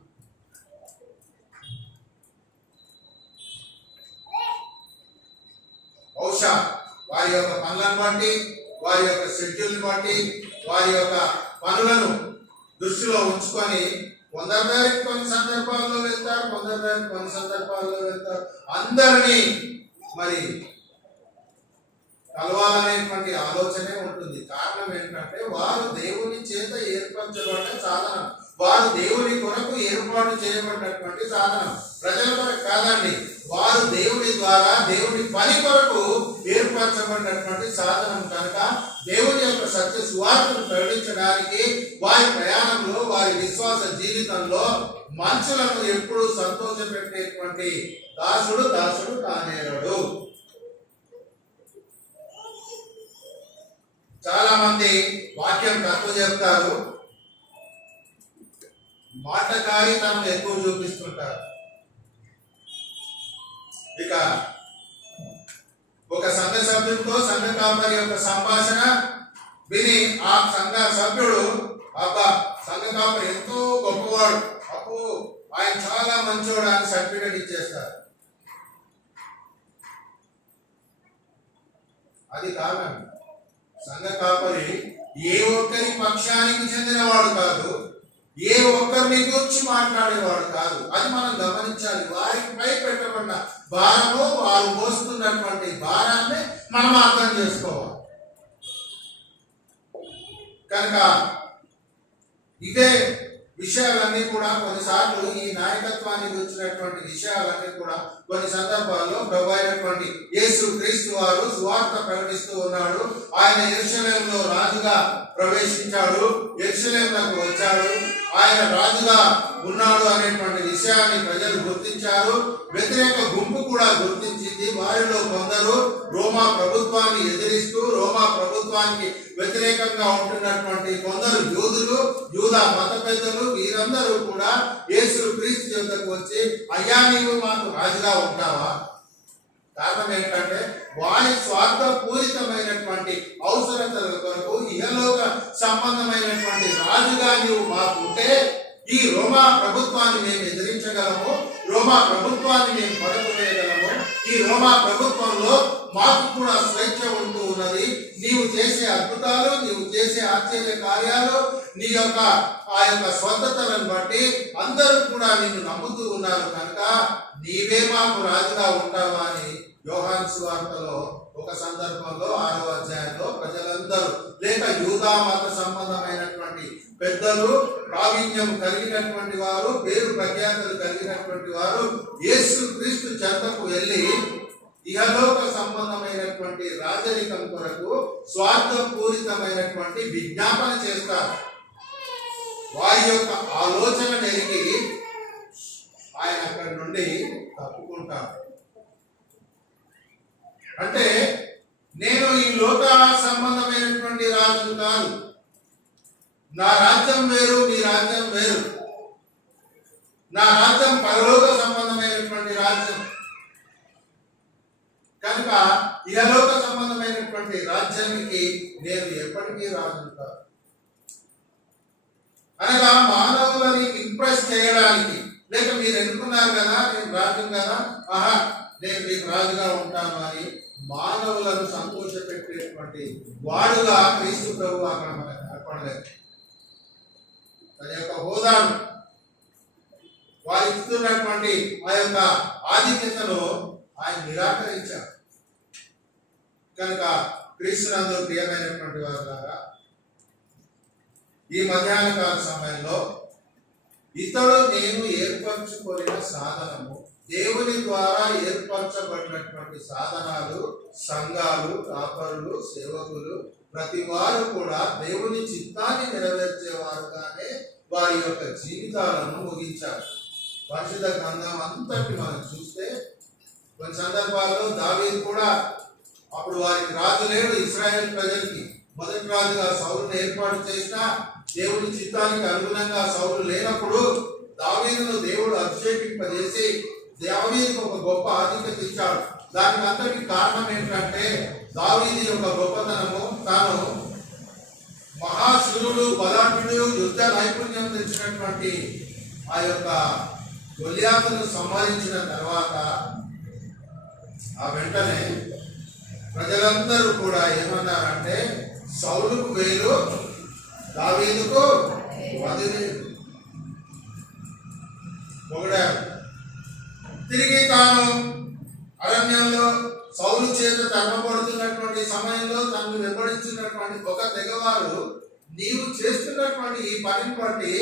బహుశా వారి యొక్క పనులను బట్టి, వారి యొక్క షెడ్యూల్ని బట్టి, వారి యొక్క పనులను దృష్టిలో ఉంచుకొని కొందరి దగ్గరికి కొన్ని సందర్భాల్లో వెళ్తారు, కొందరి దగ్గరికి కొన్ని సందర్భాల్లో వెళ్తారు. అందరినీ మరి కలవాలనేటువంటి ఆలోచనే ఉంటుంది. కారణం ఏంటంటే వారు దేవుని చేత ఏర్పరచబడిన సాధనం, వారు దేవుని కొరకు ఏర్పాటు చేయబడినటువంటి సాధనం. ప్రజల కొరకు కాదండి, వారు దేవుని ద్వారా దేవుని పని కొరకు ఏర్పరచబడినటువంటి సాధనం కనుక దేవుని యొక్క సత్య సువార్తను ప్రకటించడానికి వారి ప్రయాణంలో, వారి విశ్వాస జీవితంలో మనుషులను ఎప్పుడూ సంతోషపెట్టేటువంటి దాసుడు కానేరడు. చాలా మంది వాక్యం తక్కువ చెప్తారు, మాటకారితనం ఎక్కువ చూపిస్తుంటారు. ఇక ఒక సంఘ సభ్యుడితో సంఘ కాపరి యొక్క సంభాషణ విని ఆ సంఘ సభ్యుడు, అబ్బా సంఘ కాపరి ఎంతో గొప్పవాడు, అప్పు ఆయన చాలా మంచోడు అని సర్టిఫికెట్ ఇచ్చేస్తారు. అది కాదండి. సంఘ కాపరి ఏ ఒక్కరి పక్షానికి చెందినవాడు కాదు, ఏ ఒక్కరిని గురించి మాట్లాడేవాడు కాదు. అది మనం గమనించాలి. వారిపై పెట్టబడిన భారము, వారు మోస్తున్నటువంటి భారాన్ని మనం అర్థం చేసుకోవాలి. కనుక ఇదే విషయాలన్నీ కూడా కొన్నిసార్లు ఈ నాయకత్వాన్ని గురించినటువంటి విషయాలన్నీ కూడా కొన్ని సందర్భాల్లో ప్రభు అయినటువంటి యేసు క్రీస్తు వారు సువార్త ప్రకటిస్తూ ఉన్నాడు. ఆయన యెరూషలేములో రాజుగా ప్రవేశించాడు, యెరూషలేమునకు వచ్చాడు, ఆయన రాజుగా ఉన్నాడు అనేటువంటి విషయాన్ని ప్రజలు గుర్తించారు. వ్యతిరేక గుంపు కూడా గుర్తించింది. వారిలో కొందరు రోమా ప్రభుత్వాన్ని ఎదిరిస్తూ, రోమా ప్రభుత్వానికి వ్యతిరేకంగా ఉంటున్నటువంటి కొందరు యూదులు, యూదా మత పెద్దలు, వీరందరూ కూడా యేసు క్రీస్తు యొద్దకు వచ్చి, అయ్యా నీవు మాకు రాజుగా ఉంటావా? కారణం ఏంటంటే వారి స్వార్థపూరితమైనటువంటి అవసరతల కొరకు ఇహలోక సంబంధమైనటువంటి రాజుగా నీవు మాకు ఉంటే ఈ రోమా ప్రభుత్వాన్ని మేము ఎదిరించగలము, రోమా ప్రభుత్వాన్ని మేము పడగొట్టగలము, ఈ రోమా ప్రభుత్వంలో మాకు కూడా స్వేచ్ఛ ఉంటూ ఉన్నది. నీవు చేసే అద్భుతాలు, నీవు చేసే ఆశ్చర్య కార్యాలు, నీ యొక్క ఆ యొక్క స్వతంత్రతలను బట్టి అందరూ కూడా నిన్ను నమ్ముతూ ఉన్నారు. కనుక నీవే మాకు రాజుగా ఉంటావా అని యోహాను సువార్తలో ఒక సందర్భంలో 6వ అధ్యాయంలో ప్రజలందరూ, లేక యూదా మత సంబంధమైనటువంటి పెద్దలు, ప్రావీణ్యం కలిగినటువంటి వారు, పేరు ప్రఖ్యాతులు కలిగినటువంటి వారు యేసు క్రీస్తు చెంతకు వెళ్ళి ఇహలోక సంబంధమైనటువంటి రాజరికం కొరకు స్వార్థపూరితమైనటువంటి విజ్ఞాపన చేస్తారు. వారి యొక్క ఆలోచన ఎరిగి ఆయన అక్కడి నుండి తప్పుకుంటారు. అంటే నేను ఈ లోక సంబంధమైనటువంటి రాజు కాదు, నా రాజ్యం వేరు, మీ రాజ్యం వేరు, నా రాజ్యం పరలోక సంబంధమైనటువంటి రాజ్యం. కనుక ఇహలోక సంబంధమైనటువంటి రాజ్యానికి నేను ఎప్పటికీ రాజు కాదు. అనగా మానవులని ఇంప్రెస్ చేయడానికి, లేక మీరు ఎన్నుకున్నారు కదా నేను రాజు కదా, ఆహా నేను మీకు రాజుగా ఉంటాను అని మానవులను సంతోషపెట్టేటువంటి వాడుగా క్రీస్తు ప్రభు అక్కడ మనకు ఏర్పడలేదు. తన యొక్క హోదాను, వారు ఇస్తున్నటువంటి ఆ యొక్క ఆధిక్యతను ఆయన నిరాకరించారు. కనుక క్రీస్తునందు ప్రియమైనటువంటి వారి ద్వారా ఈ మధ్యాహ్న కాల సమయంలో ఇతడు నేను ఏర్పరచుకొనిన సాధనము, దేవుని ద్వారా ఏర్పరచబడినటువంటి సాధనాలు, సంఘాలు, కాపరులు, సేవకులు, ప్రతి వారు కూడా దేవుని చిత్తాన్ని నెరవేర్చేవారుగానే వారి యొక్క జీవితాలను ముగించారు. పరిశుద్ధ గ్రంథం అంతటి మనం చూస్తే కొన్ని సందర్భాల్లో దావీదు కూడా, అప్పుడు వారికి రాజు లేడు ఇశ్రాయేల్ ప్రజలకి, మొదటి రాజుగా సౌలును ఏర్పాటు చేసిన దేవుని చిత్తానికి అనుగుణంగా సౌలు లేనప్పుడు దావీదును దేవుడు అభిషేకింపజేసి దావీదుకు ఒక గొప్ప ఆధిక్యత ఇచ్చాడు. దానికి అంతటి కారణం ఏంటంటే దావీదు యొక్క గొప్పతనము, తాను మహాశూరుడు, బలాఢ్యుడు, యుద్ధ నైపుణ్యం తెచ్చినటువంటి ఆ యొక్క గొల్యాతును సంహరించిన తర్వాత ఆ వెంటనే ప్రజలందరూ కూడా ఏమన్నారంటే సౌలుకు వేలు, దావీదుకు 10,000 పొగిడారు. తిరిగి తాను అరణ్యంలో సౌలు చేత తరమబడుతున్నటువంటి సమయంలో తనను వెంబడించినటువంటి ఒక తెగవారు, నీవు చేస్తున్నటువంటి ఈ పనిని బట్టి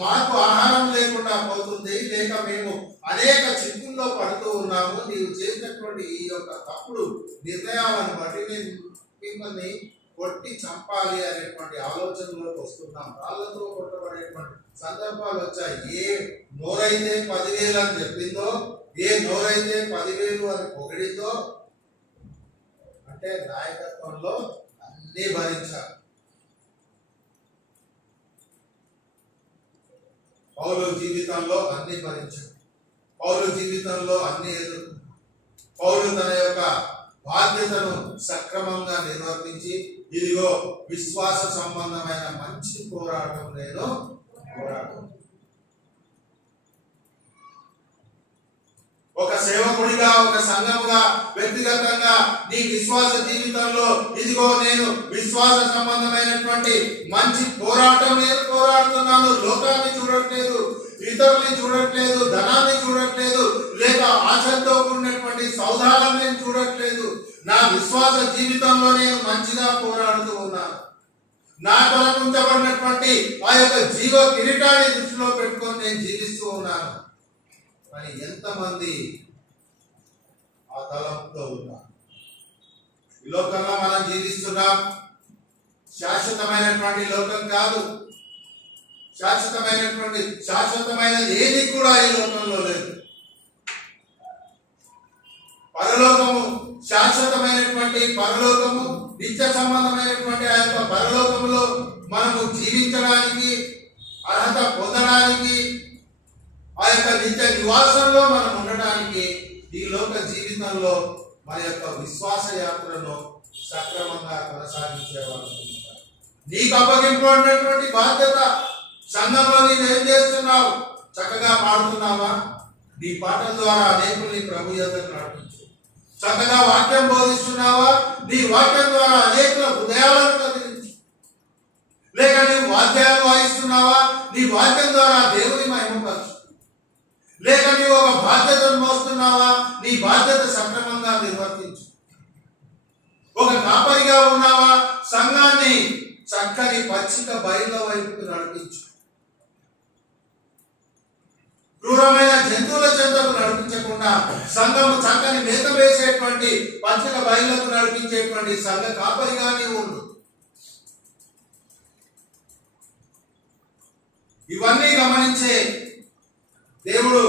మాకు ఆహారం లేకుండా పోతుంది, లేక మేము అనేక చిక్కుల్లో పడుతూ ఉన్నాము, నీవు చేసినటువంటి ఈ యొక్క తప్పుడు నిర్ణయాలను బట్టి నేను మిమ్మల్ని కొట్టి చంపాలి అనేటువంటి ఆలోచనలోకి వస్తున్నాం. రాళ్లతో కొట్టబడేటువంటి సందర్భాలు వచ్చాయి. ఏ నోరైతే 10,000 అని చెప్పిందో, ఏ నోరైతే 10,000 అని పొగిడిందో, అంటే నాయకత్వంలో అన్నీ భరించాలి. పౌలు జీవితంలో అన్ని భరించాడు. పౌలు జీవితంలో అన్ని ఎదుర్కొన్నాడు. పౌలు తన యొక్క బాధ్యతను సక్రమంగా నిర్వర్తించి, ఇదిగో విశ్వాస సంబంధమైన మంచి పోరాటం నేను పోరాటం. ఒక సేవకుడిగా, ఒక సంఘముగా, వ్యక్తిగతంగా నీ విశ్వాస జీవితంలో ఇదిగో నేను విశ్వాస సంబంధమైనటువంటి మంచి పోరాటం నేను పోరాడుతున్నాను. లోకాన్ని చూడట్లేదు, ఇతరుల్ని చూడట్లేదు, ధనాన్ని చూడట్లేదు, లేక ఆశతో కూడినటువంటి సౌధాలను నేను చూడట్లేదు. నా విశ్వాస జీవితంలో నేను మంచిగా పోరాడుతూ ఉన్నాను. నా కొరకు ఉంచబడినటువంటి ఆ యొక్క జీవ కిరీటాన్ని దృష్టిలో పెట్టుకొని నేను జీవిస్తూ ఉన్నాను. మరి ఎంతమంది ఆ తలంతో ఉన్నారు? ఈ లోకంలో మనం జీవిస్తున్నాం. శాశ్వతమైనటువంటి లోకం కాదు. శాశ్వతమైనది ఏది కూడా ఈ లోకంలో లేదు. పరలోకము, శాశ్వతమైనటువంటి పరలోకము, నిత్య సంబంధమైనటువంటి ఆ యొక్క పరలోకములో మనము జీవించడానికి, అర్హత పొందడానికి, ఆ యొక్క నిత్య నివాసంలో మనం ఉండడానికి ఈ లోక జీవితంలో మన యొక్క విశ్వాస యాత్రను సక్రమంగా కొనసాగించేవాళ్ళు. నీకు అప్పగింపబడినటువంటి బాధ్యత, సంఘంలో నీవేం చేస్తున్నావు? చక్కగా పాడుతున్నావా? నీ పాటల ద్వారా అనేకుల్ని ప్రభు యొద్దకు నడిపించు. చక్కగా వాక్యం బోధిస్తున్నావా? నీ వాక్యం ద్వారా అనేకుల హృదయాలను కదిలించు. లేక నీవు వాద్యాలు వాయిస్తున్నావా? నీ వాక్యం ద్వారా దేవుని మహిమపరచు. లేక నీవు ఒక బాధ్యతను మోస్తున్నావా? నీ బాధ్యత సక్రమంగా నిర్వర్తించు. ఒక కాపరిగా ఉన్నావా? సంఘాన్ని చక్కని పచ్చిక బయళ్ళ వైపుకు నడిపించు. క్రూరమైన జంతువుల చెంతకు నడిపించకుండా సంఘము చక్కని మేత వేసేటువంటి పచ్చిక బయళ్ళకు నడిపించేటువంటి సంఘ కాపరిగా నీవు ఉండు. ఇవన్నీ గమనించే దేవుడు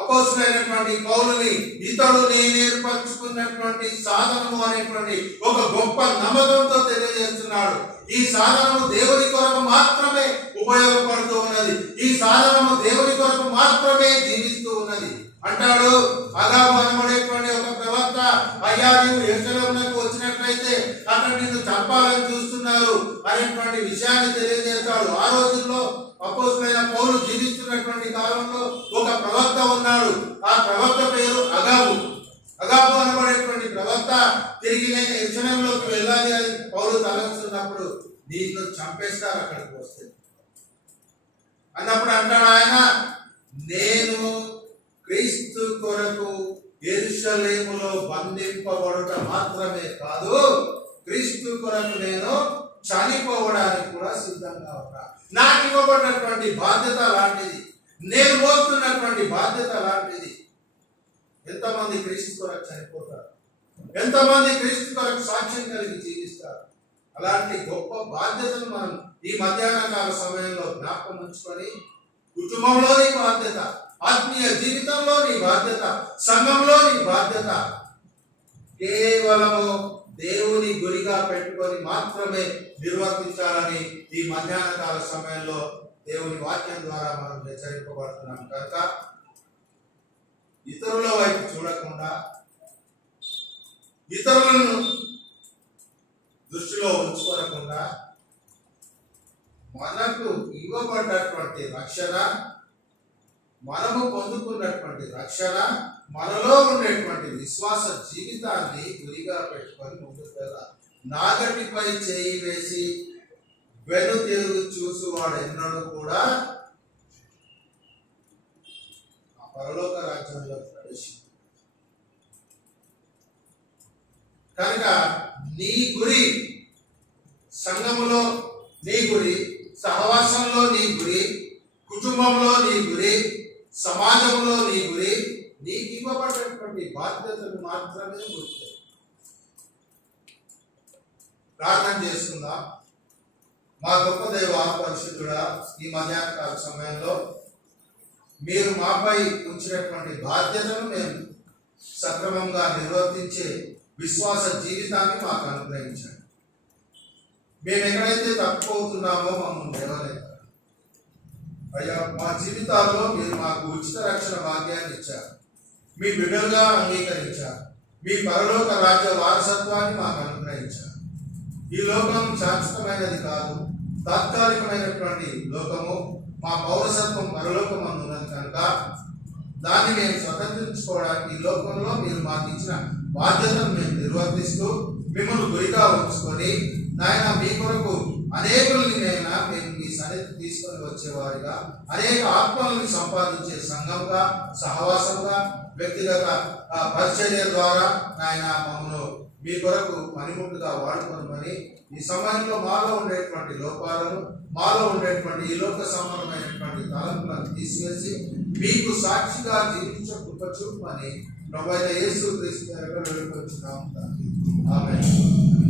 అపోస్తలుడైనటువంటి పౌలుని ఇతడు నేను ఏర్పరచుకున్నటువంటి సాధనము అనేటువంటి ఒక గొప్ప నమ్మకంతో తెలియజేస్తున్నాడు. ఈ సాధనము దేవుని కొరకు మాత్రమే ఉపయోగపడుతూ ఉన్నది. ఈ సాధనము దేవుని కొరకు మాత్రమే జీవిస్తూ ఉన్నది అంటాడు. అగాబు అనబడేటువంటి ఒక ప్రవక్త, అయ్యా నీవు యెరూషలేమునకు వచ్చినట్లయితే అక్కడ నిన్ను చంపాలని చూస్తున్నారు అనేటువంటి విషయాన్ని తెలియజేస్తాడు. ఆ రోజుల్లో అపోస్తలుడైన పౌలు జీవిస్తున్నటువంటి కాలంలో ఒక ప్రవక్త ఉన్నాడు. ఆ ప్రవక్త పేరు అగాబు. అగాబు అనబడేటువంటి ప్రవక్త తిరిగి నేను యెరూషలేములోకి వెళ్ళాలి అని పౌలు తలస్తున్నప్పుడు, నీకు చంపేస్తారు అక్కడికి వస్తే అన్నప్పుడు అంటాడు ఆయన, నేను క్రీస్తు కొరకు యెరూషలేములో బంధింపబడుట మాత్రమే కాదు, క్రీస్తు కొరకు నేను చనిపోవడానికి కూడా సిద్ధంగా ఉన్నా. నాకు ఇవ్వబడినటువంటి బాధ్యత లాంటిది, నేను మోస్తున్నటువంటి బాధ్యత లాంటిది. ఎంతమంది క్రీస్తు కొరకు చనిపోతారు? ఎంతమంది క్రీస్తు కొరకు సాక్ష్యం కలిగి జీవిస్తారు? అలాంటి గొప్ప బాధ్యతను మనం ఈ మధ్యాహ్న కాల సమయంలో జ్ఞాపకం ఉంచుకొని, కుటుంబంలో నీ బాధ్యత, ఆత్మీయ జీవితంలో నీ బాధ్యత, సంఘంలో నీ బాధ్యత కేవలము దేవుని గురిగా పెట్టుకొని మాత్రమే నిర్వర్తించాలని ఈ మధ్యాహ్న కాల సమయంలో దేవుని వాక్యం ద్వారా మనం హెచ్చరింపబడుతున్నాం. కనుక ఇతరుల వైపు చూడకుండా, ఇతరులను దృష్టిలో ఉంచుకోకుండా, మనకు ఇవ్వబడ్డటువంటి రక్షణ, మనము పొందుకున్నటువంటి రక్షణ, మనలో ఉండేటువంటి విశ్వాస జీవితాన్ని గురిగా పెట్టుకొని ముందుకు వెళ్ళాలి. నాగటిపై చేయి వేసి వెను తిరుగు చూసువాడు ఎన్నడూ కూడా ఆ పరలోక రాజ్యంలో ప్రవేశించాడు. కనుక నీ గురి, సంఘములో నీ గురి, సహవాసంలో నీ గురి, కుటుంబంలో నీ గురి, సమాజంలో నీ గురి, నీకు ఇవ్వబడినటువంటి బాధ్యతను మాత్రమే గుర్తు. ప్రార్థన చేసుకుందాం. మా గొప్ప దేవ పరిశుద్ధుడా, ఈ మధ్యాహ్నకాల సమయంలో మీరు మాపై ఉంచినటువంటి బాధ్యతను మేము సక్రమంగా నిర్వర్తించే విశ్వాస జీవితాన్ని మాకు అనుగ్రహించండి. మేము ఎక్కడైతే తప్పిపోతున్నామో మమ్మల్ని లేవలేదు అయ్యా. మా జీవితాల్లో మీరు మాకు ఉచిత రక్షణ భాగ్యాన్ని ఇచ్చారు, మీ బిడ్డలుగా అంగీకరించారు, మీ పరలోక రాజ్య వారసత్వాన్ని మాకు అనుగ్రహించారు. ఈ లోకం శాశ్వతమైనది కాదు, తాత్కాలికమైనటువంటి లోకము. మా పౌరసత్వం పరలోకమందు ఉన్నది కనుక దాన్ని మేము స్వతంత్రించుకోవడానికి ఈ లోకంలో మీరు మాకు ఇచ్చిన బాధ్యతను మేము నిర్వర్తిస్తూ మిమ్మల్ని గురిగా ఉంచుకొని నాయన మీ కొరకు అనేకుల్ని మేము మీ సన్నిధి తీసుకొని వచ్చేవారిగా, అనేక ఆత్మల్ని సంపాదించే సంఘంగా, సహవాసంగా, వ్యక్తిగత పరిచర్య ద్వారా నాయన మమ్మల్ని మీ కొరకు పనిముట్టుగా వాడుకోమని ఈ సమయంలో మాలో ఉండేటువంటి లోపాలను, మాలో ఉండేటువంటి ఈ లోక సంబంధమైనటువంటి తలంపులను తీసివేసి మీకు సాక్షిగా జీవించే కృప చూపమని ప్రభువైన యేసు క్రీస్తు పేరిట వేడుకొంచున్నాము. ఆమేన్.